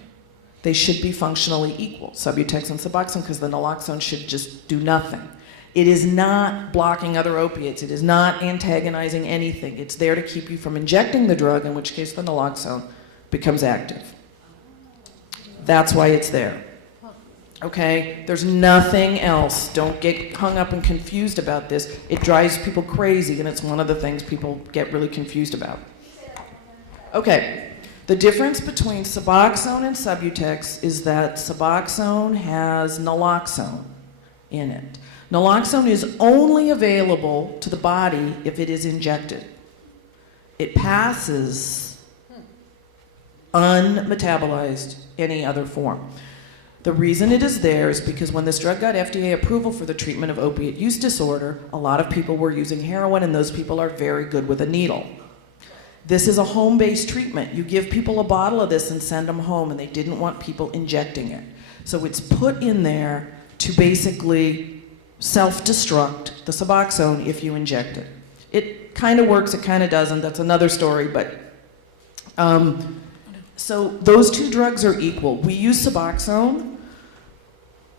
they should be functionally equal, Subutex and Suboxone, because the naloxone should just do nothing. It is not blocking other opiates. It is not antagonizing anything. It's there to keep you from injecting the drug, in which case the naloxone becomes active. That's why it's there. Okay? There's nothing else. Don't get hung up and confused about this. It drives people crazy, and it's one of the things people get really confused about. Okay. The difference between Suboxone and Subutex is that Suboxone has naloxone in it. Naloxone is only available to the body if it is injected. It passes unmetabolized any other form. The reason it is there is because when this drug got FDA approval for the treatment of opiate use disorder, a lot of people were using heroin, and those people are very good with a needle. This is a home-based treatment. You give people a bottle of this and send them home, and they didn't want people injecting it. So it's put in there to basically self-destruct the Suboxone if you inject it. It kind of works, it kind of doesn't. That's another story, but so those two drugs are equal. We use Suboxone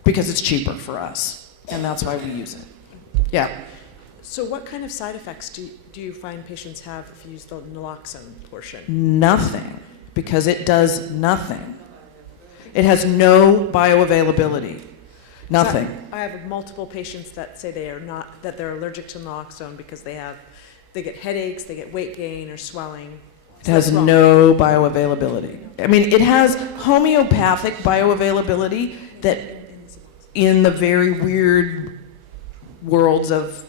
because it's cheaper for us, and that's why we use it. Yeah. So what kind of side effects do you find patients have if you use the naloxone portion? Nothing, because it does nothing. It has no bioavailability. Nothing. I have multiple patients that say that they're allergic to naloxone because they get headaches, they get weight gain or swelling. It has no bioavailability. I mean, it has homeopathic bioavailability that in the very weird worlds of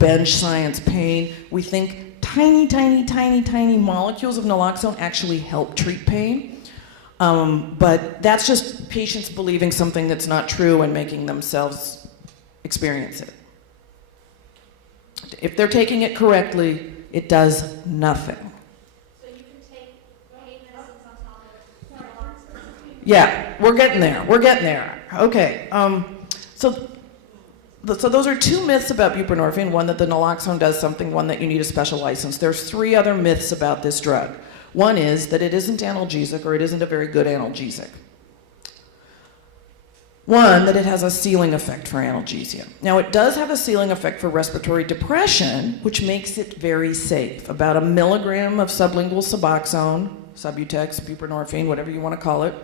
bench science pain, we think tiny molecules of naloxone actually help treat pain. But that's just patients believing something that's not true and making themselves experience it. If they're taking it correctly, it does nothing. So you can take pain medicines on top of naloxone? Yeah, we're getting there. Okay, so those are two myths about buprenorphine, one that the naloxone does something, one that you need a special license. There's 3 other myths about this drug. One is that it isn't analgesic, or it isn't a very good analgesic. One, that it has a ceiling effect for analgesia. Now, it does have a ceiling effect for respiratory depression, which makes it very safe. About 1 milligram of sublingual Suboxone, Subutex, buprenorphine, whatever you want to call it,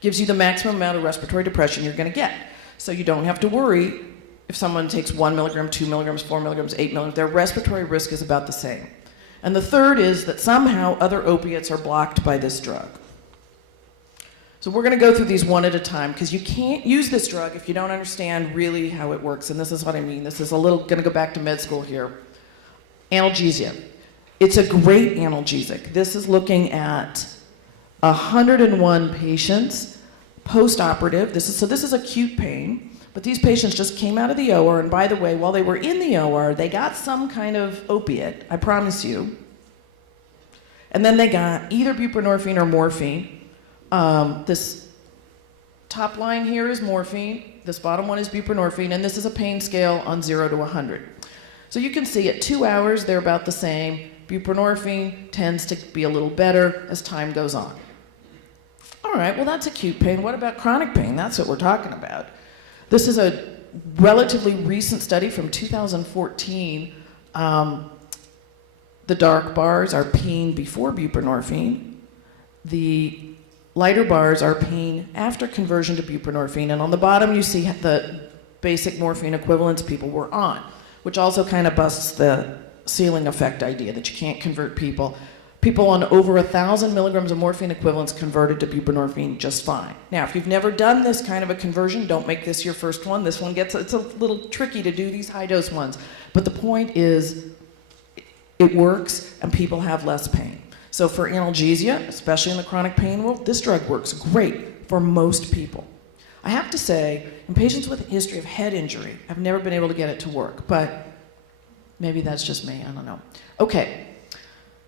gives you the maximum amount of respiratory depression you're going to get. So you don't have to worry if someone takes 1 milligram, 2 milligrams, 4 milligrams, 8 milligrams. Their respiratory risk is about the same. And the third is that somehow other opiates are blocked by this drug. So we're going to go through these one at a time because you can't use this drug if you don't understand really how it works. And this is what I mean. This is a little going to go back to med school here. Analgesia. It's a great analgesic. This is looking at 101 patients post-operative. So this is acute pain, but these patients just came out of the OR, and by the way, while they were in the OR, they got some kind of opiate, I promise you. And then they got either buprenorphine or morphine. This top line here is morphine, this bottom one is buprenorphine, and this is a pain scale on 0 to 100. So you can see at 2 hours, they're about the same. Buprenorphine tends to be a little better as time goes on. All right, well, that's acute pain. What about chronic pain? That's what we're talking about. This is a relatively recent study from 2014. The dark bars are pain before buprenorphine. The lighter bars are pain after conversion to buprenorphine. And on the bottom, you see the basic morphine equivalents people were on, which also kind of busts the ceiling effect idea that you can't convert people. People on over 1,000 milligrams of morphine equivalents converted to buprenorphine just fine. Now, if you've never done this kind of a conversion, don't make this your first one. This one it's a little tricky to do these high dose ones. But the point is, it works and people have less pain. So for analgesia, especially in the chronic pain world, this drug works great for most people. I have to say, in patients with a history of head injury, I've never been able to get it to work, but maybe that's just me, I don't know. Okay.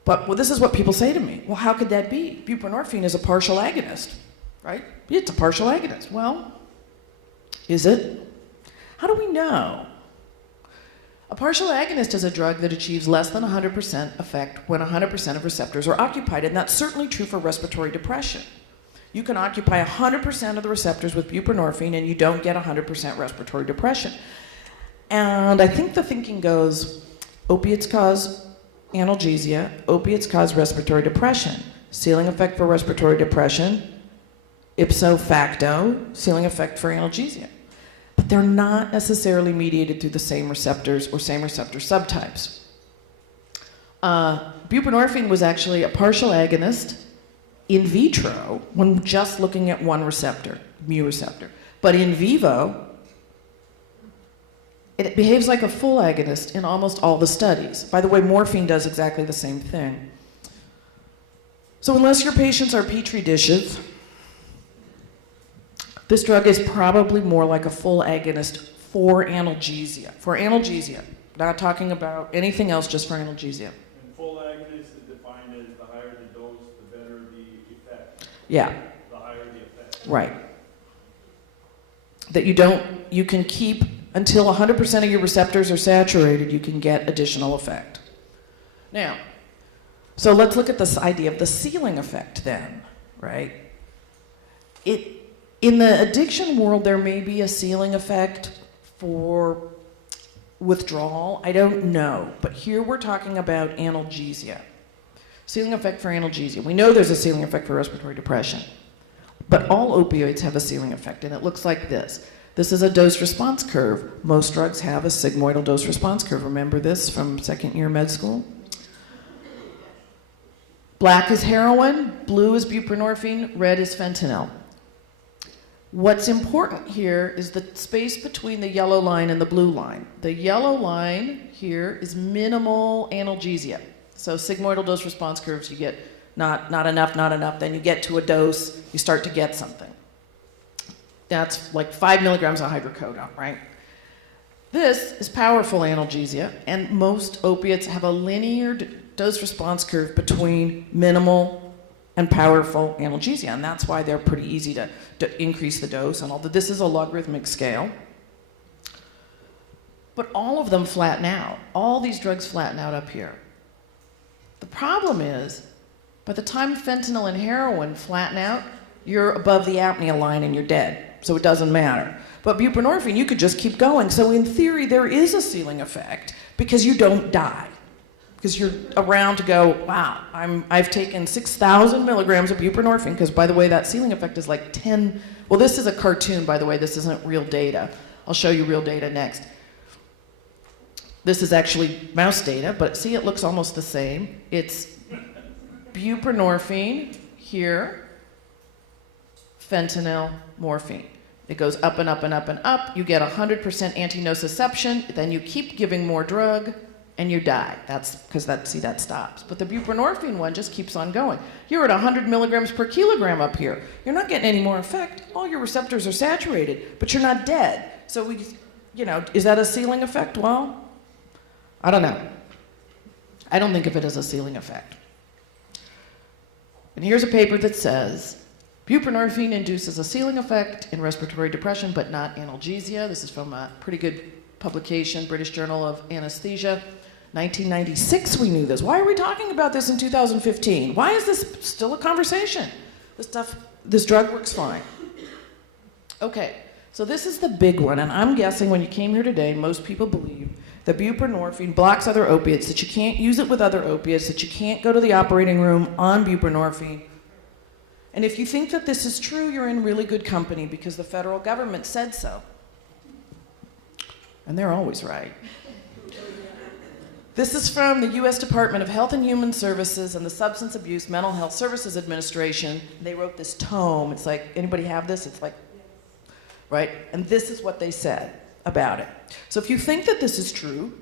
But well, this is what people say to me. Well, how could that be? Buprenorphine is a partial agonist, right? It's a partial agonist. Well, is it? How do we know? A partial agonist is a drug that achieves less than 100% effect when 100% of receptors are occupied, and that's certainly true for respiratory depression. You can occupy 100% of the receptors with buprenorphine and you don't get 100% respiratory depression. And I think the thinking goes, opiates cause analgesia, opiates cause respiratory depression. Ceiling effect for respiratory depression, ipso facto, ceiling effect for analgesia. But they're not necessarily mediated through the same receptors or same receptor subtypes. Buprenorphine was actually a partial agonist in vitro when just looking at one receptor, mu receptor. But in vivo, it behaves like a full agonist in almost all the studies. By the way, morphine does exactly the same thing. So unless your patients are petri dishes, this drug is probably more like a full agonist for analgesia. For analgesia, not talking about anything else, just for analgesia. And full agonist is defined as the higher the dose, the better the effect. Yeah. The higher the effect. Right. That you can keep until 100% of your receptors are saturated, you can get additional effect. Now, so let's look at this idea of the ceiling effect then, right? In the addiction world, there may be a ceiling effect for withdrawal. I don't know. But here we're talking about analgesia. Ceiling effect for analgesia. We know there's a ceiling effect for respiratory depression. But all opioids have a ceiling effect, and it looks like this. This is a dose-response curve. Most drugs have a sigmoidal dose-response curve. Remember this from second year med school? Black is heroin, blue is buprenorphine, red is fentanyl. What's important here is the space between the yellow line and the blue line. The yellow line here is minimal analgesia. So sigmoidal dose response curves, you get not enough, then you get to a dose, you start to get something. That's like 5 milligrams of hydrocodone, right? This is powerful analgesia, and most opiates have a linear dose response curve between minimal and powerful analgesia, and that's why they're pretty easy to increase the dose, and although this is a logarithmic scale. But all of them flatten out. All these drugs flatten out up here. The problem is, by the time fentanyl and heroin flatten out, you're above the apnea line and you're dead. so it doesn't matter. But buprenorphine, you could just keep going. So in theory, there is a ceiling effect because you don't die. Because you're around to go, wow, I've taken 6,000 milligrams of buprenorphine, because by the way, that ceiling effect is like 10, well, this is a cartoon, by the way, this isn't real data. I'll show you real data next. This is actually mouse data, but see, it looks almost the same. It's buprenorphine here, fentanyl, morphine. It goes up and up and up and up. You get 100% anti-nociception, then you keep giving more drug, and you die. That's because that stops. But the buprenorphine one just keeps on going. You're at 100 milligrams per kilogram up here. You're not getting any more effect. All your receptors are saturated, but you're not dead. So is that a ceiling effect? Well, I don't know. I don't think of it as a ceiling effect. And here's a paper that says, buprenorphine induces a ceiling effect in respiratory depression, but not analgesia. This is from a pretty good publication, British Journal of Anesthesia. 1996 we knew this. Why are we talking about this in 2015? Why is this still a conversation? This drug works fine. Okay, so this is the big one, and I'm guessing when you came here today, most people believe that buprenorphine blocks other opiates, that you can't use it with other opiates, that you can't go to the operating room on buprenorphine. And if you think that this is true, you're in really good company because the federal government said so. And they're always right. This is from the U.S. Department of Health and Human Services and the Substance Abuse Mental Health Services Administration. They wrote this tome. It's like, anybody have this? It's like, right? And this is what they said about it. So if you think that this is true,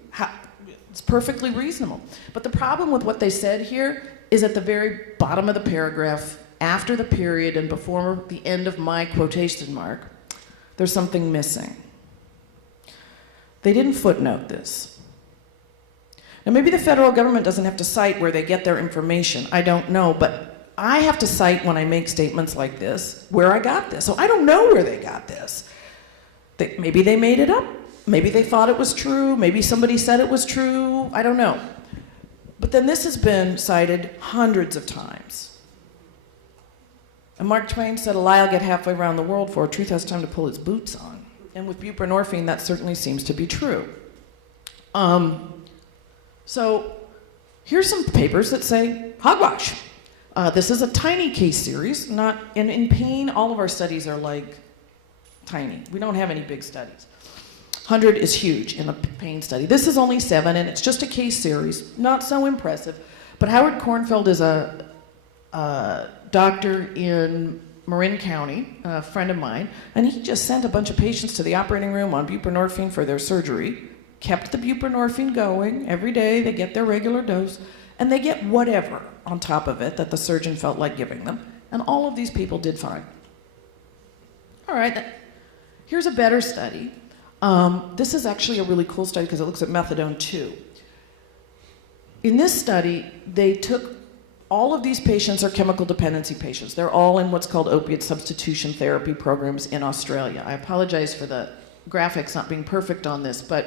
it's perfectly reasonable. But the problem with what they said here is at the very bottom of the paragraph, after the period and before the end of my quotation mark, there's something missing. They didn't footnote this. Now, maybe the federal government doesn't have to cite where they get their information. I don't know, but I have to cite when I make statements like this where I got this. So I don't know where they got this. Maybe they made it up. Maybe they thought it was true. Maybe somebody said it was true. I don't know. But then this has been cited hundreds of times. And Mark Twain said, a lie will get halfway around the world for, truth has time to pull its boots on. And with buprenorphine, that certainly seems to be true. So here's some papers that say hogwash. This is a tiny case series. In pain, all of our studies are like tiny. We don't have any big studies. 100 is huge in a pain study. This is only 7, and it's just a case series. Not so impressive. But Howard Kornfeld is a doctor in Marin County, a friend of mine, and he just sent a bunch of patients to the operating room on buprenorphine for their surgery, kept the buprenorphine going every day, they get their regular dose, and they get whatever on top of it that the surgeon felt like giving them, and all of these people did fine. All right, here's a better study. This is actually a really cool study because it looks at methadone too. In this study, they took all of these patients are chemical dependency patients. They're all in what's called opiate substitution therapy programs in Australia. I apologize for the graphics not being perfect on this, but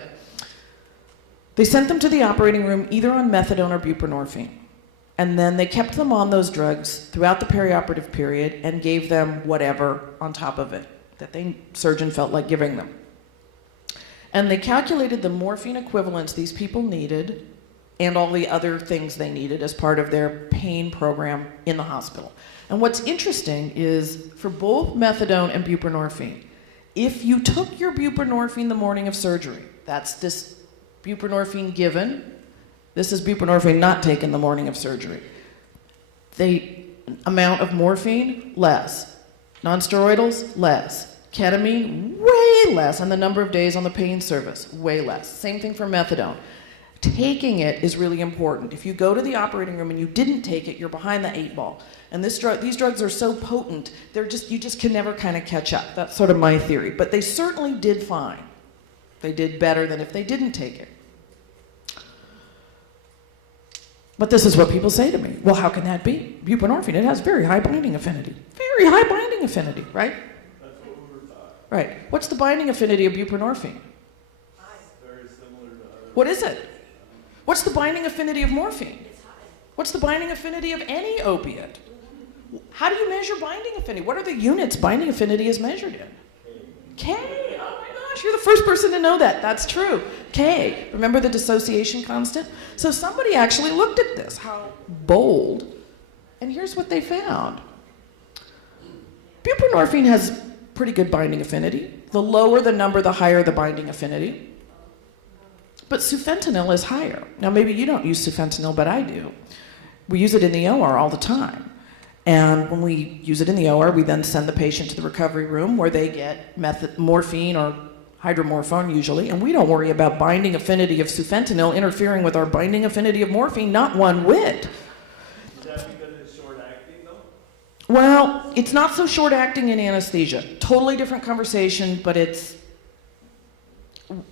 they sent them to the operating room either on methadone or buprenorphine. And then they kept them on those drugs throughout the perioperative period and gave them whatever on top of it that the surgeon felt like giving them. And they calculated the morphine equivalents these people needed and all the other things they needed as part of their pain program in the hospital. And what's interesting is for both methadone and buprenorphine, if you took your buprenorphine the morning of surgery, that's this buprenorphine given, this is buprenorphine not taken the morning of surgery. The amount of morphine, less. Non-steroidals, less. Ketamine, way less. And the number of days on the pain service, way less. Same thing for methadone. Taking it is really important. If you go to the operating room and you didn't take it, you're behind the 8 ball. And these drugs are so potent, you just can never kind of catch up. That's sort of my theory. But they certainly did fine. They did better than if they didn't take it. But this is what people say to me. Well, how can that be? Buprenorphine, it has very high binding affinity. Very high binding affinity, right? That's what we were taught. Right. What's the binding affinity of buprenorphine? Very similar to other. What is it? What's the binding affinity of morphine? What's the binding affinity of any opiate? How do you measure binding affinity? What are the units binding affinity is measured in? K, oh my gosh, you're the first person to know that. That's true. K, remember the dissociation constant? So somebody actually looked at this, how bold, and here's what they found. Buprenorphine has pretty good binding affinity. The lower the number, the higher the binding affinity. But sufentanil is higher. Now maybe you don't use sufentanil, but I do. We use it in the OR all the time. And when we use it in the OR, we then send the patient to the recovery room where they get morphine or hydromorphone usually, and we don't worry about binding affinity of sufentanil interfering with our binding affinity of morphine, not one whit. Is that because it's short acting though? Well, it's not so short acting in anesthesia. Totally different conversation, but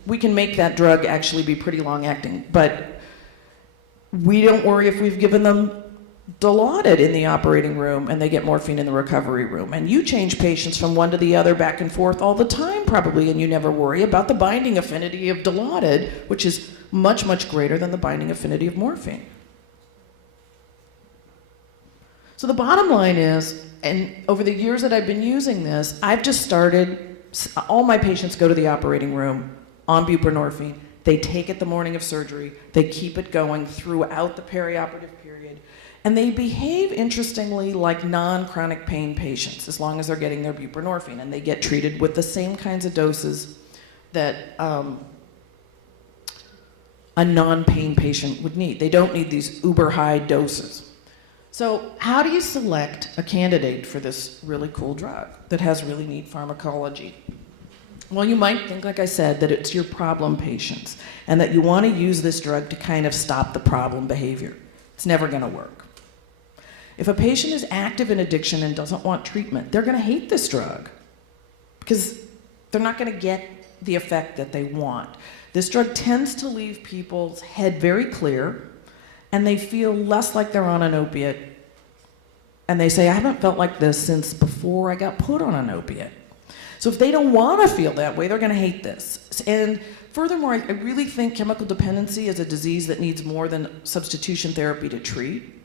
we can make that drug actually be pretty long acting, but we don't worry if we've given them Dilaudid in the operating room and they get morphine in the recovery room. And you change patients from one to the other back and forth all the time probably, and you never worry about the binding affinity of Dilaudid, which is much, much greater than the binding affinity of morphine. So the bottom line is, and over the years that I've been using this, I've just started, all my patients go to the operating room on buprenorphine. They take it the morning of surgery. They keep it going throughout the perioperative period. And they behave interestingly like non-chronic pain patients as long as they're getting their buprenorphine. And they get treated with the same kinds of doses that a non-pain patient would need. They don't need these uber high doses. So how do you select a candidate for this really cool drug that has really neat pharmacology? Well, you might think, like I said, that it's your problem patients and that you want to use this drug to kind of stop the problem behavior. It's never going to work. If a patient is active in addiction and doesn't want treatment, they're going to hate this drug because they're not going to get the effect that they want. This drug tends to leave people's head very clear, and they feel less like they're on an opiate. And they say, I haven't felt like this since before I got put on an opiate. So if they don't want to feel that way, they're going to hate this. And furthermore, I really think chemical dependency is a disease that needs more than substitution therapy to treat.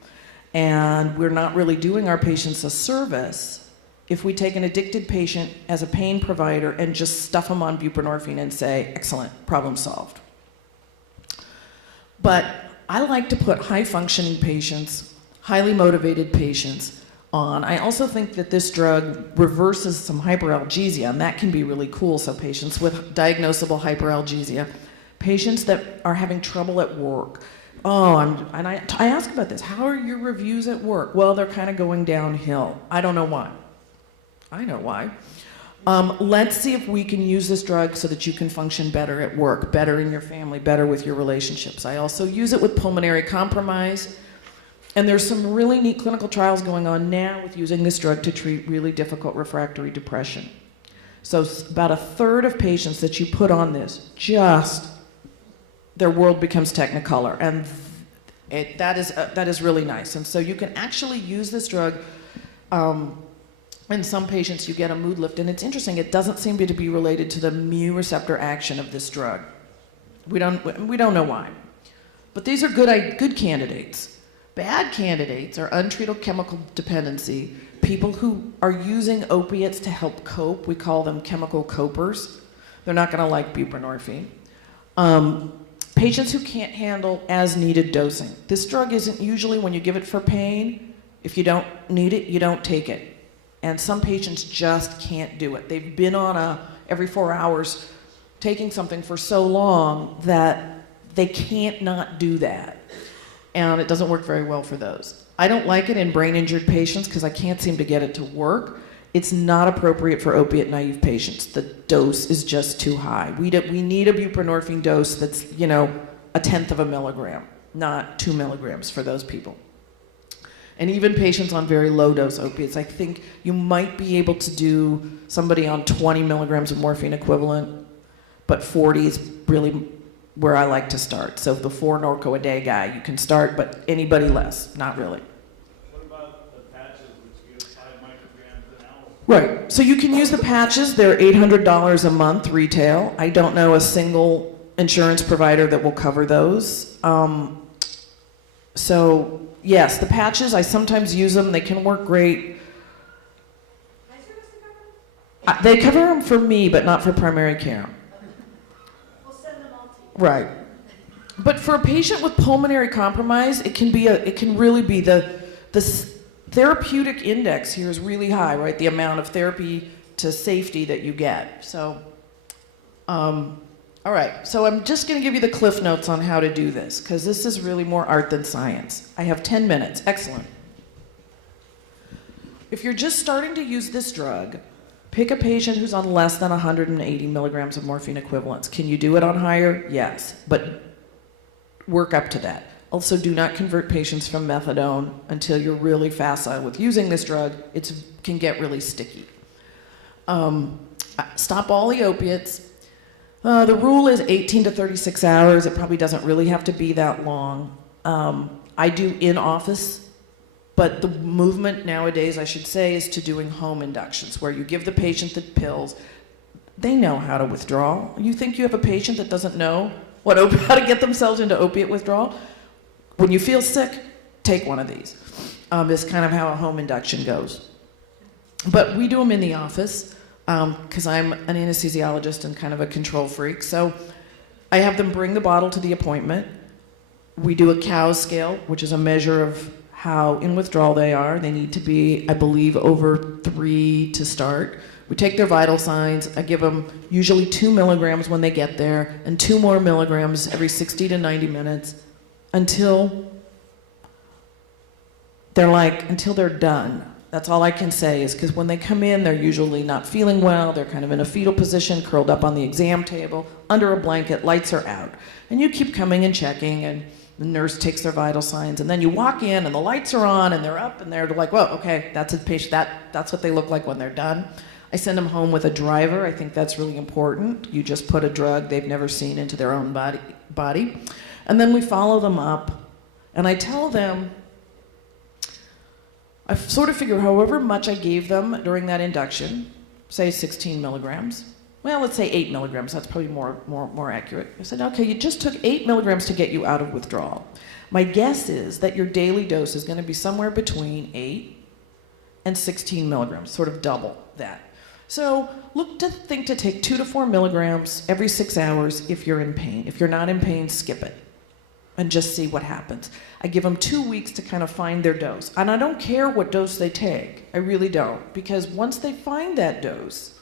And we're not really doing our patients a service if we take an addicted patient as a pain provider and just stuff them on buprenorphine and say, excellent, problem solved. But I like to put high-functioning patients, highly motivated patients on. I also think that this drug reverses some hyperalgesia, and that can be really cool. So patients with diagnosable hyperalgesia, patients that are having trouble at work. I ask about this. How are your reviews at work? Well, they're kind of going downhill. I don't know why. I know why. Let's see if we can use this drug so that you can function better at work, better in your family, better with your relationships. I also use it with pulmonary compromise. And there's some really neat clinical trials going on now with using this drug to treat really difficult refractory depression. So about a third of patients that you put on this, their world becomes technicolor, and that is really nice. And so you can actually use this drug. In some patients, you get a mood lift, and it's interesting. It doesn't seem to be related to the mu receptor action of this drug. We don't know why, but these are good candidates. Bad candidates are untreated chemical dependency, people who are using opiates to help cope. We call them chemical copers. They're not going to like buprenorphine. Patients who can't handle as needed dosing. This drug isn't usually, when you give it for pain, if you don't need it, you don't take it. And some patients just can't do it. They've been on every 4 hours taking something for so long that they can't not do that. And it doesn't work very well for those. I don't like it in brain-injured patients because I can't seem to get it to work. It's not appropriate for opiate-naive patients. The dose is just too high. We need a buprenorphine dose that's, 1/10 of a milligram, not 2 milligrams for those people. And even patients on very low-dose opiates, I think you might be able to do somebody on 20 milligrams of morphine equivalent, but 40 is really where I like to start. So the 4 Norco a day guy, you can start, but anybody less, not really. What about the patches, which give 5 micrograms an hour? Right, so you can use the patches. They're $800 a month retail. I don't know a single insurance provider that will cover those. So yes, the patches, I sometimes use them. They can work great. They cover them for me, but not for primary care. We'll send them all to you. Right. But for a patient with pulmonary compromise, it can really be the therapeutic index here is really high, right? The amount of therapy to safety that you get. So, all right. So I'm just going to give you the cliff notes on how to do this, because this is really more art than science. I have 10 minutes. Excellent. If you're just starting to use this drug, pick a patient who's on less than 180 milligrams of morphine equivalents. Can you do it on higher? Yes. But work up to that. Also, do not convert patients from methadone until you're really facile with using this drug. It can get really sticky. Stop all the opiates. The rule is 18 to 36 hours. It probably doesn't really have to be that long. I do in-office, but the movement nowadays, I should say, is to doing home inductions, where you give the patient the pills. They know how to withdraw. You think you have a patient that doesn't know how to get themselves into opiate withdrawal? When you feel sick, take one of these. It's kind of how a home induction goes. But we do them in the office because I'm an anesthesiologist and kind of a control freak. So I have them bring the bottle to the appointment. We do a COWS scale, which is a measure of how in withdrawal they are. They need to be, I believe, over 3 to start. We take their vital signs. I give them usually 2 milligrams when they get there and 2 more milligrams every 60 to 90 minutes until they're done. That's all I can say, is because when they come in, they're usually not feeling well. They're kind of in a fetal position, curled up on the exam table, under a blanket, lights are out. And you keep coming and checking, and the nurse takes their vital signs, and then you walk in and the lights are on and they're up and they're like, well, okay, that's a patient, that's what they look like when they're done. I send them home with a driver. I think that's really important. You just put a drug they've never seen into their own body. And then we follow them up, and I tell them, I sort of figure however much I gave them during that induction, say 16 milligrams, well, let's say 8 milligrams, that's probably more accurate. I said, okay, you just took 8 milligrams to get you out of withdrawal. My guess is that your daily dose is going to be somewhere between 8 and 16 milligrams, sort of double that. So think to take 2 to 4 milligrams every 6 hours if you're in pain. If you're not in pain, skip it and just see what happens. I give them 2 weeks to kind of find their dose. And I don't care what dose they take. I really don't. Because once they find that dose,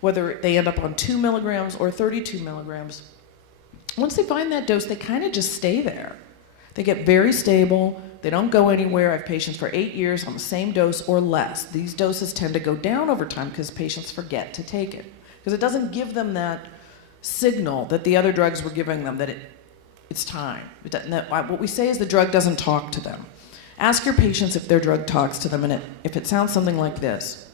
whether they end up on 2 milligrams or 32 milligrams, once they find that dose, they kind of just stay there. They get very stable. They don't go anywhere. I have patients for 8 years on the same dose or less. These doses tend to go down over time because patients forget to take it. Because it doesn't give them that signal that the other drugs were giving them that it's time. What we say is the drug doesn't talk to them. Ask your patients if their drug talks to them, and if it sounds something like this.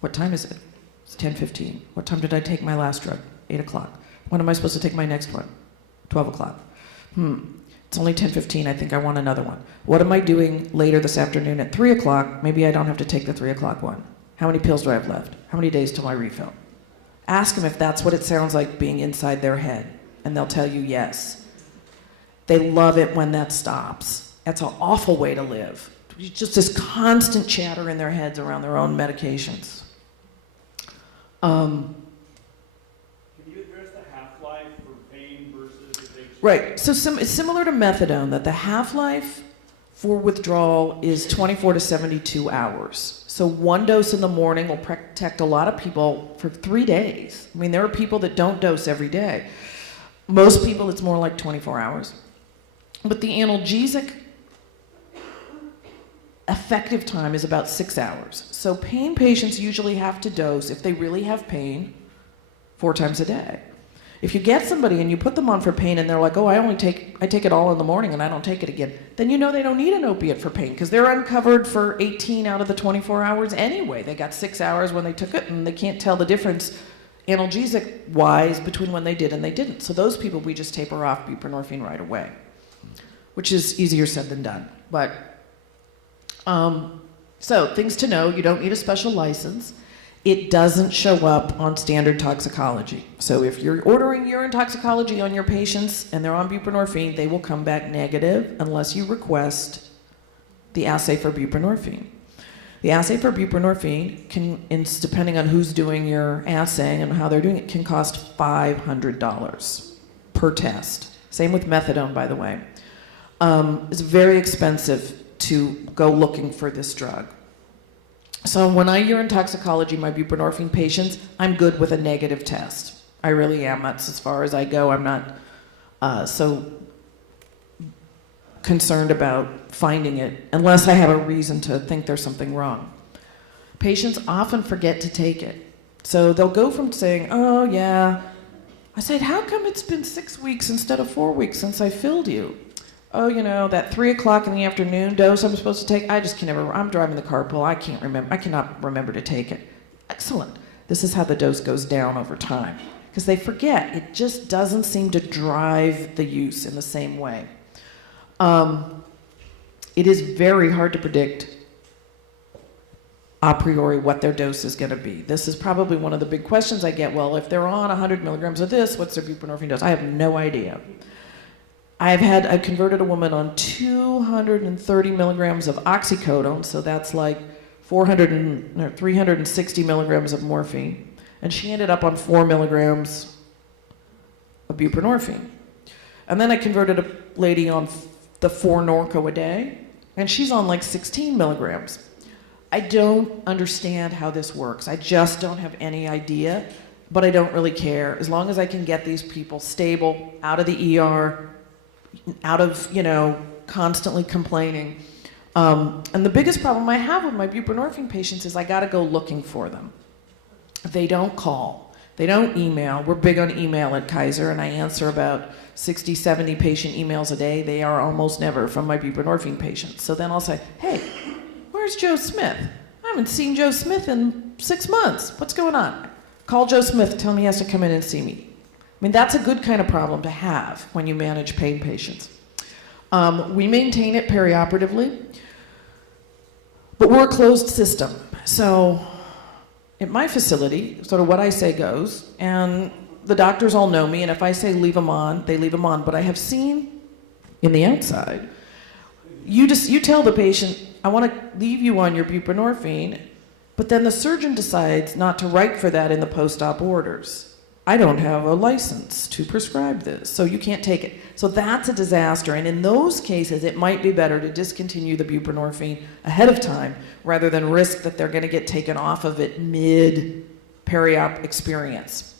What time is it? It's 10:15. What time did I take my last drug? 8 o'clock. When am I supposed to take my next one? 12 o'clock. It's only 10:15. I think I want another one. What am I doing later this afternoon at 3 o'clock? Maybe I don't have to take the 3 o'clock one. How many pills do I have left? How many days till my refill? Ask them if that's what it sounds like being inside their head, and they'll tell you yes. They love it when that stops. That's an awful way to live. Just this constant chatter in their heads around their own medications. Can you address the half-life for pain versus addiction? Right, so it's similar to methadone, that the half-life for withdrawal is 24 to 72 hours. So one dose in the morning will protect a lot of people for 3 days. I mean, there are people that don't dose every day. Most people, it's more like 24 hours. But the analgesic effective time is about 6 hours. So pain patients usually have to dose, if they really have pain, 4 times a day. If you get somebody and you put them on for pain and they're like, oh, I take it all in the morning and I don't take it again, then you know they don't need an opiate for pain because they're uncovered for 18 out of the 24 hours anyway. They got 6 hours when they took it and they can't tell the difference analgesic-wise between when they did and they didn't. So those people, we just taper off buprenorphine right away, which is easier said than done. But so things to know, you don't need a special license. It doesn't show up on standard toxicology. So if you're ordering urine toxicology on your patients and they're on buprenorphine, they will come back negative unless you request the assay for buprenorphine. The assay for buprenorphine can, depending on who's doing your assaying and how they're doing it, can cost $500 per test. Same with methadone, by the way. It's very expensive to go looking for this drug. So when I hear in toxicology my buprenorphine patients, I'm good with a negative test. I really am. That's as far as I go. I'm not so concerned about finding it unless I have a reason to think there's something wrong. Patients often forget to take it. So they'll go from saying, oh yeah, I said, how come it's been 6 weeks instead of 4 weeks since I filled you? Oh, you know, that 3 o'clock in the afternoon dose I'm supposed to take, I just can never, I'm driving the carpool, I cannot remember to take it. Excellent. This is how the dose goes down over time. Because they forget, it just doesn't seem to drive the use in the same way. It is very hard to predict a priori what their dose is going to be. This is probably one of the big questions I get. Well, if they're on 100 milligrams of this, what's their buprenorphine dose? I have no idea. I converted a woman on 230 milligrams of oxycodone, so that's like 360 milligrams of morphine, and she ended up on 4 milligrams of buprenorphine. And then I converted a lady on the 4 Norco a day, and she's on like 16 milligrams. I don't understand how this works. I just don't have any idea, but I don't really care. As long as I can get these people stable, out of the ER, out of, constantly complaining. And the biggest problem I have with my buprenorphine patients is I gotta go looking for them. They don't call. They don't email. We're big on email at Kaiser, and I answer about 60, 70 patient emails a day. They are almost never from my buprenorphine patients. So then I'll say, hey, where's Joe Smith? I haven't seen Joe Smith in 6 months. What's going on? Call Joe Smith, tell him he has to come in and see me. I mean, that's a good kind of problem to have when you manage pain patients. We maintain it perioperatively, but we're a closed system. So at my facility, sort of what I say goes, and the doctors all know me, and if I say leave them on, they leave them on. But I have seen in the outside, you tell the patient, I want to leave you on your buprenorphine, but then the surgeon decides not to write for that in the post-op orders. I don't have a license to prescribe this, so you can't take it. So that's a disaster, and in those cases, it might be better to discontinue the buprenorphine ahead of time rather than risk that they're going to get taken off of it mid-peri-op experience.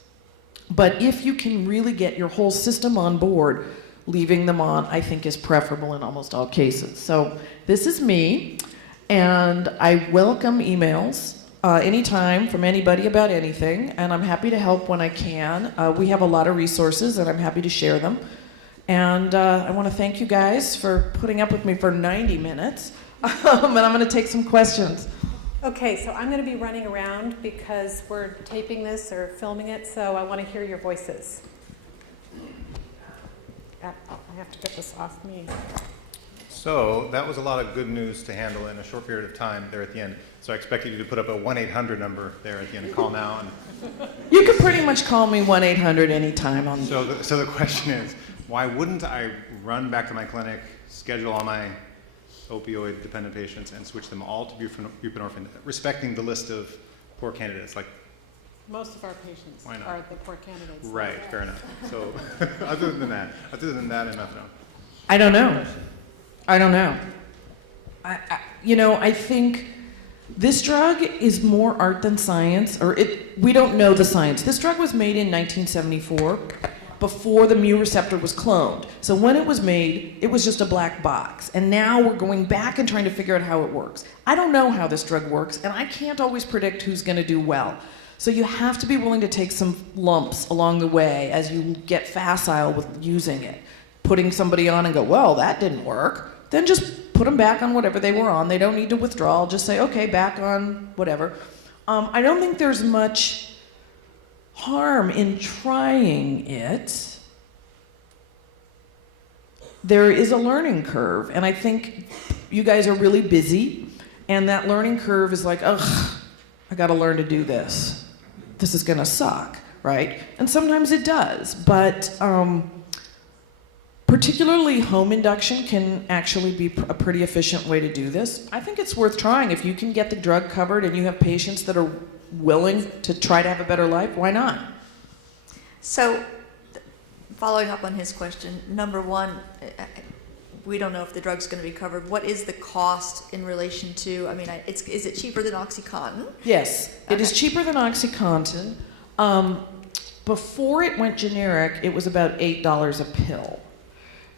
But if you can really get your whole system on board, leaving them on, I think, is preferable in almost all cases. So this is me, and I welcome emails anytime from anybody about anything, and I'm happy to help when I can. We have a lot of resources, and I'm happy to share them. And I want to thank you guys for putting up with me for 90 minutes, and I'm going to take some questions. Okay, so I'm going to be running around because we're taping this or filming it, so I want to hear your voices. I have to get this off me. So that was a lot of good news to handle in a short period of time there at the end. So I expected you to put up a 1-800 number there at the end. Call now. And you can pretty much call me 1-800 anytime. So the question is, why wouldn't I run back to my clinic, schedule all my opioid-dependent patients, and switch them all to buprenorphine, respecting the list of poor candidates? Like most of our patients are the poor candidates. Right, fair enough. So other than that and methadone. I don't know. I think this drug is more art than science, we don't know the science. This drug was made in 1974 before the mu receptor was cloned. So when it was made, it was just a black box. And now we're going back and trying to figure out how it works. I don't know how this drug works, and I can't always predict who's going to do well. So you have to be willing to take some lumps along the way as you get facile with using it. Putting somebody on and go, well, that didn't work. Then just put them back on whatever they were on. They don't need to withdraw. Just say, okay, back on whatever. I don't think there's much harm in trying it. There is a learning curve, and I think you guys are really busy, and that learning curve is like, ugh, I gotta learn to do this. This is gonna suck, right? And sometimes it does, but Particularly home induction can actually be a pretty efficient way to do this. I think it's worth trying. If you can get the drug covered and you have patients that are willing to try to have a better life, why not? So, following up on his question, number one, we don't know if the drug's going to be covered. What is the cost in relation to, I mean, is it cheaper than OxyContin? Yes, it is Okay. cheaper than OxyContin. Before it went generic, it was about $8 a pill.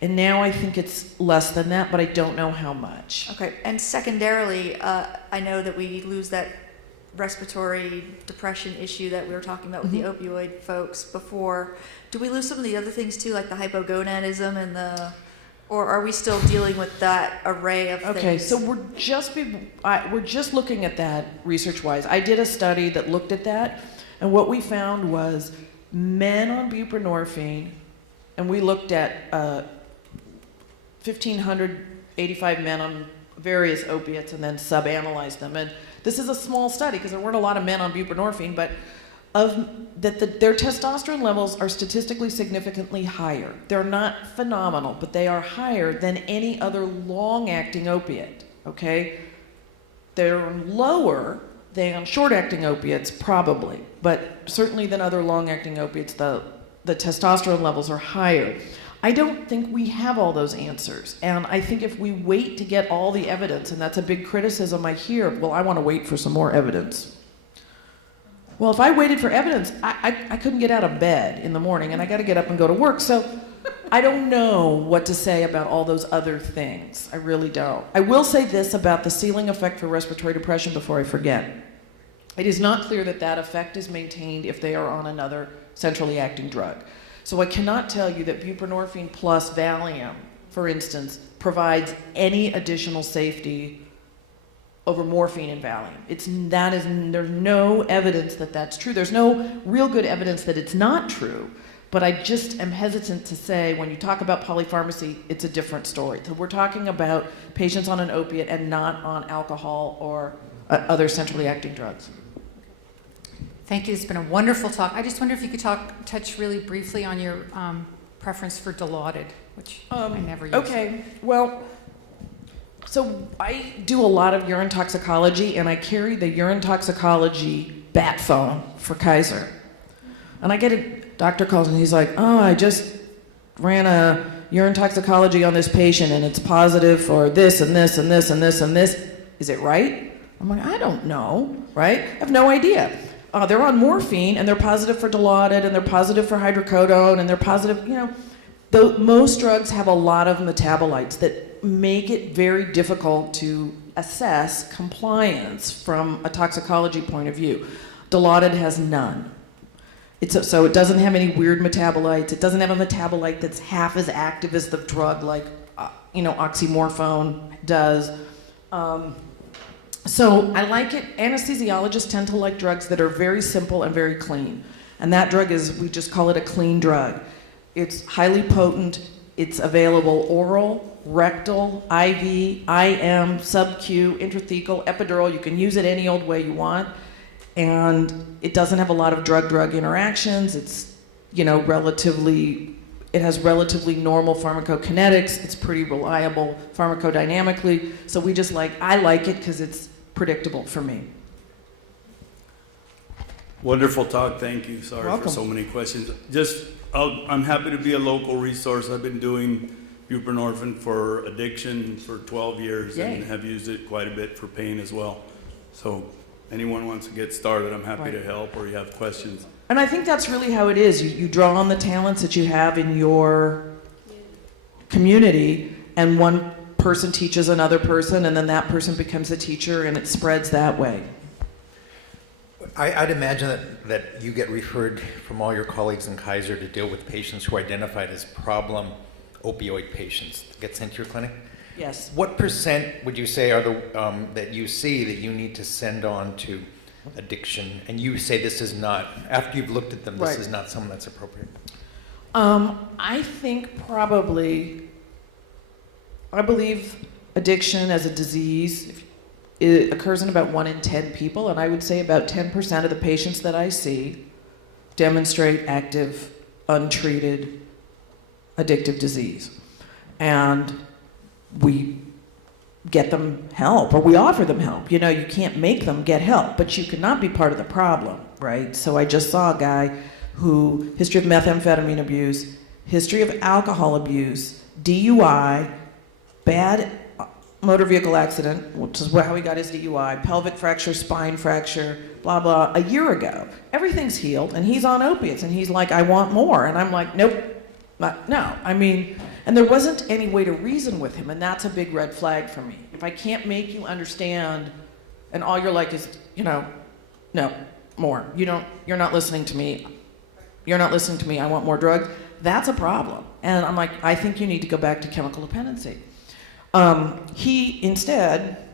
And now I think it's less than that, but I don't know how much. Okay, and secondarily, I know that we lose that respiratory depression issue that we were talking about with the opioid folks before. Do we lose some of the other things too, like the hypogonadism and or are we still dealing with that array of things? Okay, so we're just looking at that research-wise. I did a study that looked at that, and what we found was men on buprenorphine, and we looked at 1,585 men on various opiates and then sub-analyzed them. And this is a small study because there weren't a lot of men on buprenorphine, but their testosterone levels are statistically significantly higher. They're not phenomenal, but they are higher than any other long-acting opiate, okay? They're lower than short-acting opiates, probably, but certainly than other long-acting opiates, the testosterone levels are higher. I don't think we have all those answers, and I think if we wait to get all the evidence, and that's a big criticism I hear, well, I want to wait for some more evidence. Well, if I waited for evidence, I couldn't get out of bed in the morning, and I got to get up and go to work. So I don't know what to say about all those other things. I really don't. I will say this about the ceiling effect for respiratory depression before I forget. It is not clear that that effect is maintained if they are on another centrally acting drug. So I cannot tell you that buprenorphine plus Valium, for instance, provides any additional safety over morphine and Valium. There's no evidence that that's true. There's no real good evidence that it's not true, but I just am hesitant to say when you talk about polypharmacy, it's a different story. So we're talking about patients on an opiate and not on alcohol or other centrally acting drugs. Thank you. It's been a wonderful talk. I just wonder if you could touch really briefly on your preference for Dilaudid, which I never use. Okay, well, so I do a lot of urine toxicology, and I carry the urine toxicology bat phone for Kaiser. And I get a doctor calls, and he's like, oh, I just ran a urine toxicology on this patient, and it's positive for this and this and this and this and this. Is it right? I'm like, I don't know, right? I have no idea. They're on morphine, and they're positive for Dilaudid, and they're positive for hydrocodone, and they're positive, most drugs have a lot of metabolites that make it very difficult to assess compliance from a toxicology point of view. Dilaudid has none. So it doesn't have any weird metabolites. It doesn't have a metabolite that's half as active as the drug like, oxymorphone does. So I like it. Anesthesiologists tend to like drugs that are very simple and very clean. And that drug we just call it a clean drug. It's highly potent. It's available oral, rectal, IV, IM, sub-Q, intrathecal, epidural. You can use it any old way you want. And it doesn't have a lot of drug-drug interactions. It's, it has relatively normal pharmacokinetics. It's pretty reliable pharmacodynamically. So I like it because it's predictable for me. Wonderful talk, thank you. Sorry Welcome. for so many questions. I'm happy to be a local resource. I've been doing buprenorphine for addiction for 12 years Yay. and have used it quite a bit for pain as well. So anyone wants to get started, I'm happy to help, or you have questions. And I think that's really how it is. You draw on the talents that you have in your community, and one person teaches another person, and then that person becomes a teacher, and it spreads that way. I'd imagine that you get referred from all your colleagues in Kaiser to deal with patients who are identified as problem opioid patients that get sent to your clinic? Yes. What % would you say are that you see that you need to send on to addiction, and you say this is not, after you've looked at them, this is not someone that's appropriate? I think I believe addiction as a disease, it occurs in about 1 in 10 people, and I would say about 10% of the patients that I see demonstrate active, untreated, addictive disease. and we get them help, or we offer them help. You know, you can't make them get help, but you cannot be part of the problem, right? So I just saw a guy who, history of methamphetamine abuse, history of alcohol abuse, DUI, bad motor vehicle accident, which is how he got his DUI, pelvic fracture, spine fracture, blah, blah, a year ago. Everything's healed, and he's on opiates, and he's like, I want more. And I'm like, nope, no. I mean, and there wasn't any way to reason with him, and that's a big red flag for me. If I can't make you understand, and all you're like is, you know, no, more. You're not listening to me. You're not listening to me, I want more drugs. That's a problem. And I'm like, I think you need to go back to chemical dependency. He instead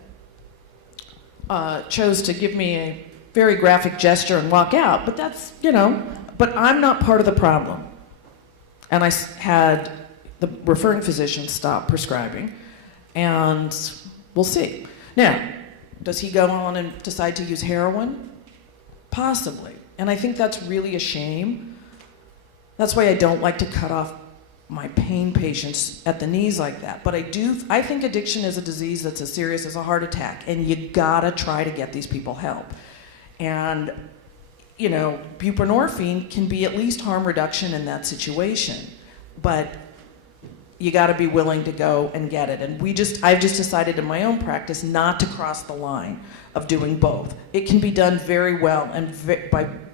chose to give me a very graphic gesture and walk out, but that's, you know, but I'm not part of the problem. And I had the referring physician stop prescribing, and we'll see. Now, does he go on and decide to use heroin? Possibly. And I think that's really a shame. That's why I don't like to cut off my pain patients at the knees like that. But I think addiction is a disease that's as serious as a heart attack, and you gotta try to get these people help. And, you know, buprenorphine can be at least harm reduction in that situation, but you gotta be willing to go and get it. And I've just decided in my own practice not to cross the line of doing both. It can be done very well and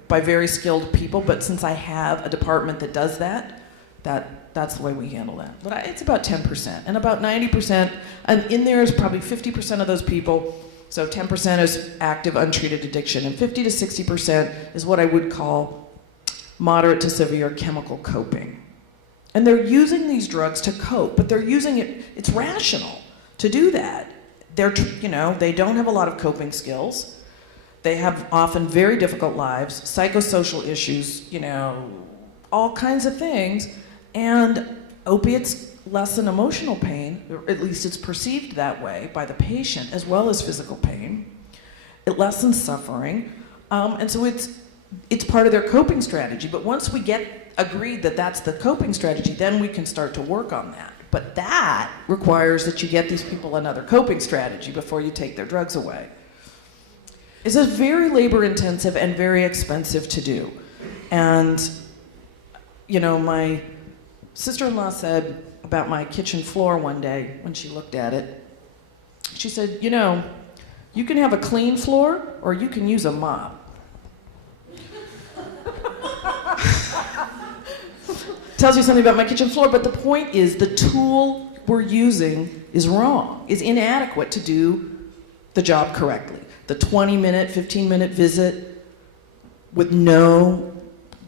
by very skilled people, but since I have a department that does that's the way we handle that. But it's about 10%, and about 90%, and in there is probably 50% of those people, so 10% is active untreated addiction, and 50 to 60% is what I would call moderate to severe chemical coping. And they're using these drugs to cope, but they're using it's rational to do that. They don't have a lot of coping skills. They have often very difficult lives, psychosocial issues, you know, all kinds of things. And opiates lessen emotional pain, or at least it's perceived that way by the patient, as well as physical pain. It lessens suffering. And so it's part of their coping strategy. But once we get agreed that that's the coping strategy, then we can start to work on that. But that requires that you get these people another coping strategy before you take their drugs away. It's a very labor intensive and very expensive to do. And, you know, my sister-in-law said about my kitchen floor one day when she looked at it, she said, you know, you can have a clean floor or you can use a mop. Tells you something about my kitchen floor, but the point is the tool we're using is wrong, is inadequate to do the job correctly. The 20-minute, 15-minute visit with no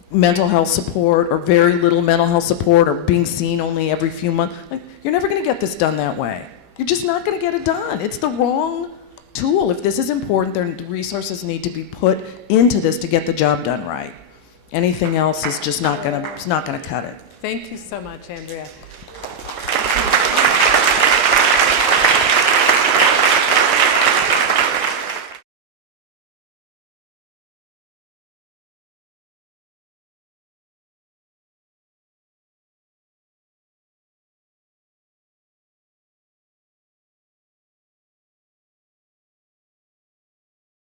mental health support or very little mental health support or being seen only every few months. Like, you're never going to get this done that way. You're just not going to get it done. It's the wrong tool. If this is important, then resources need to be put into this to get the job done right. Anything else is just not going to cut it. Thank you so much, Andrea.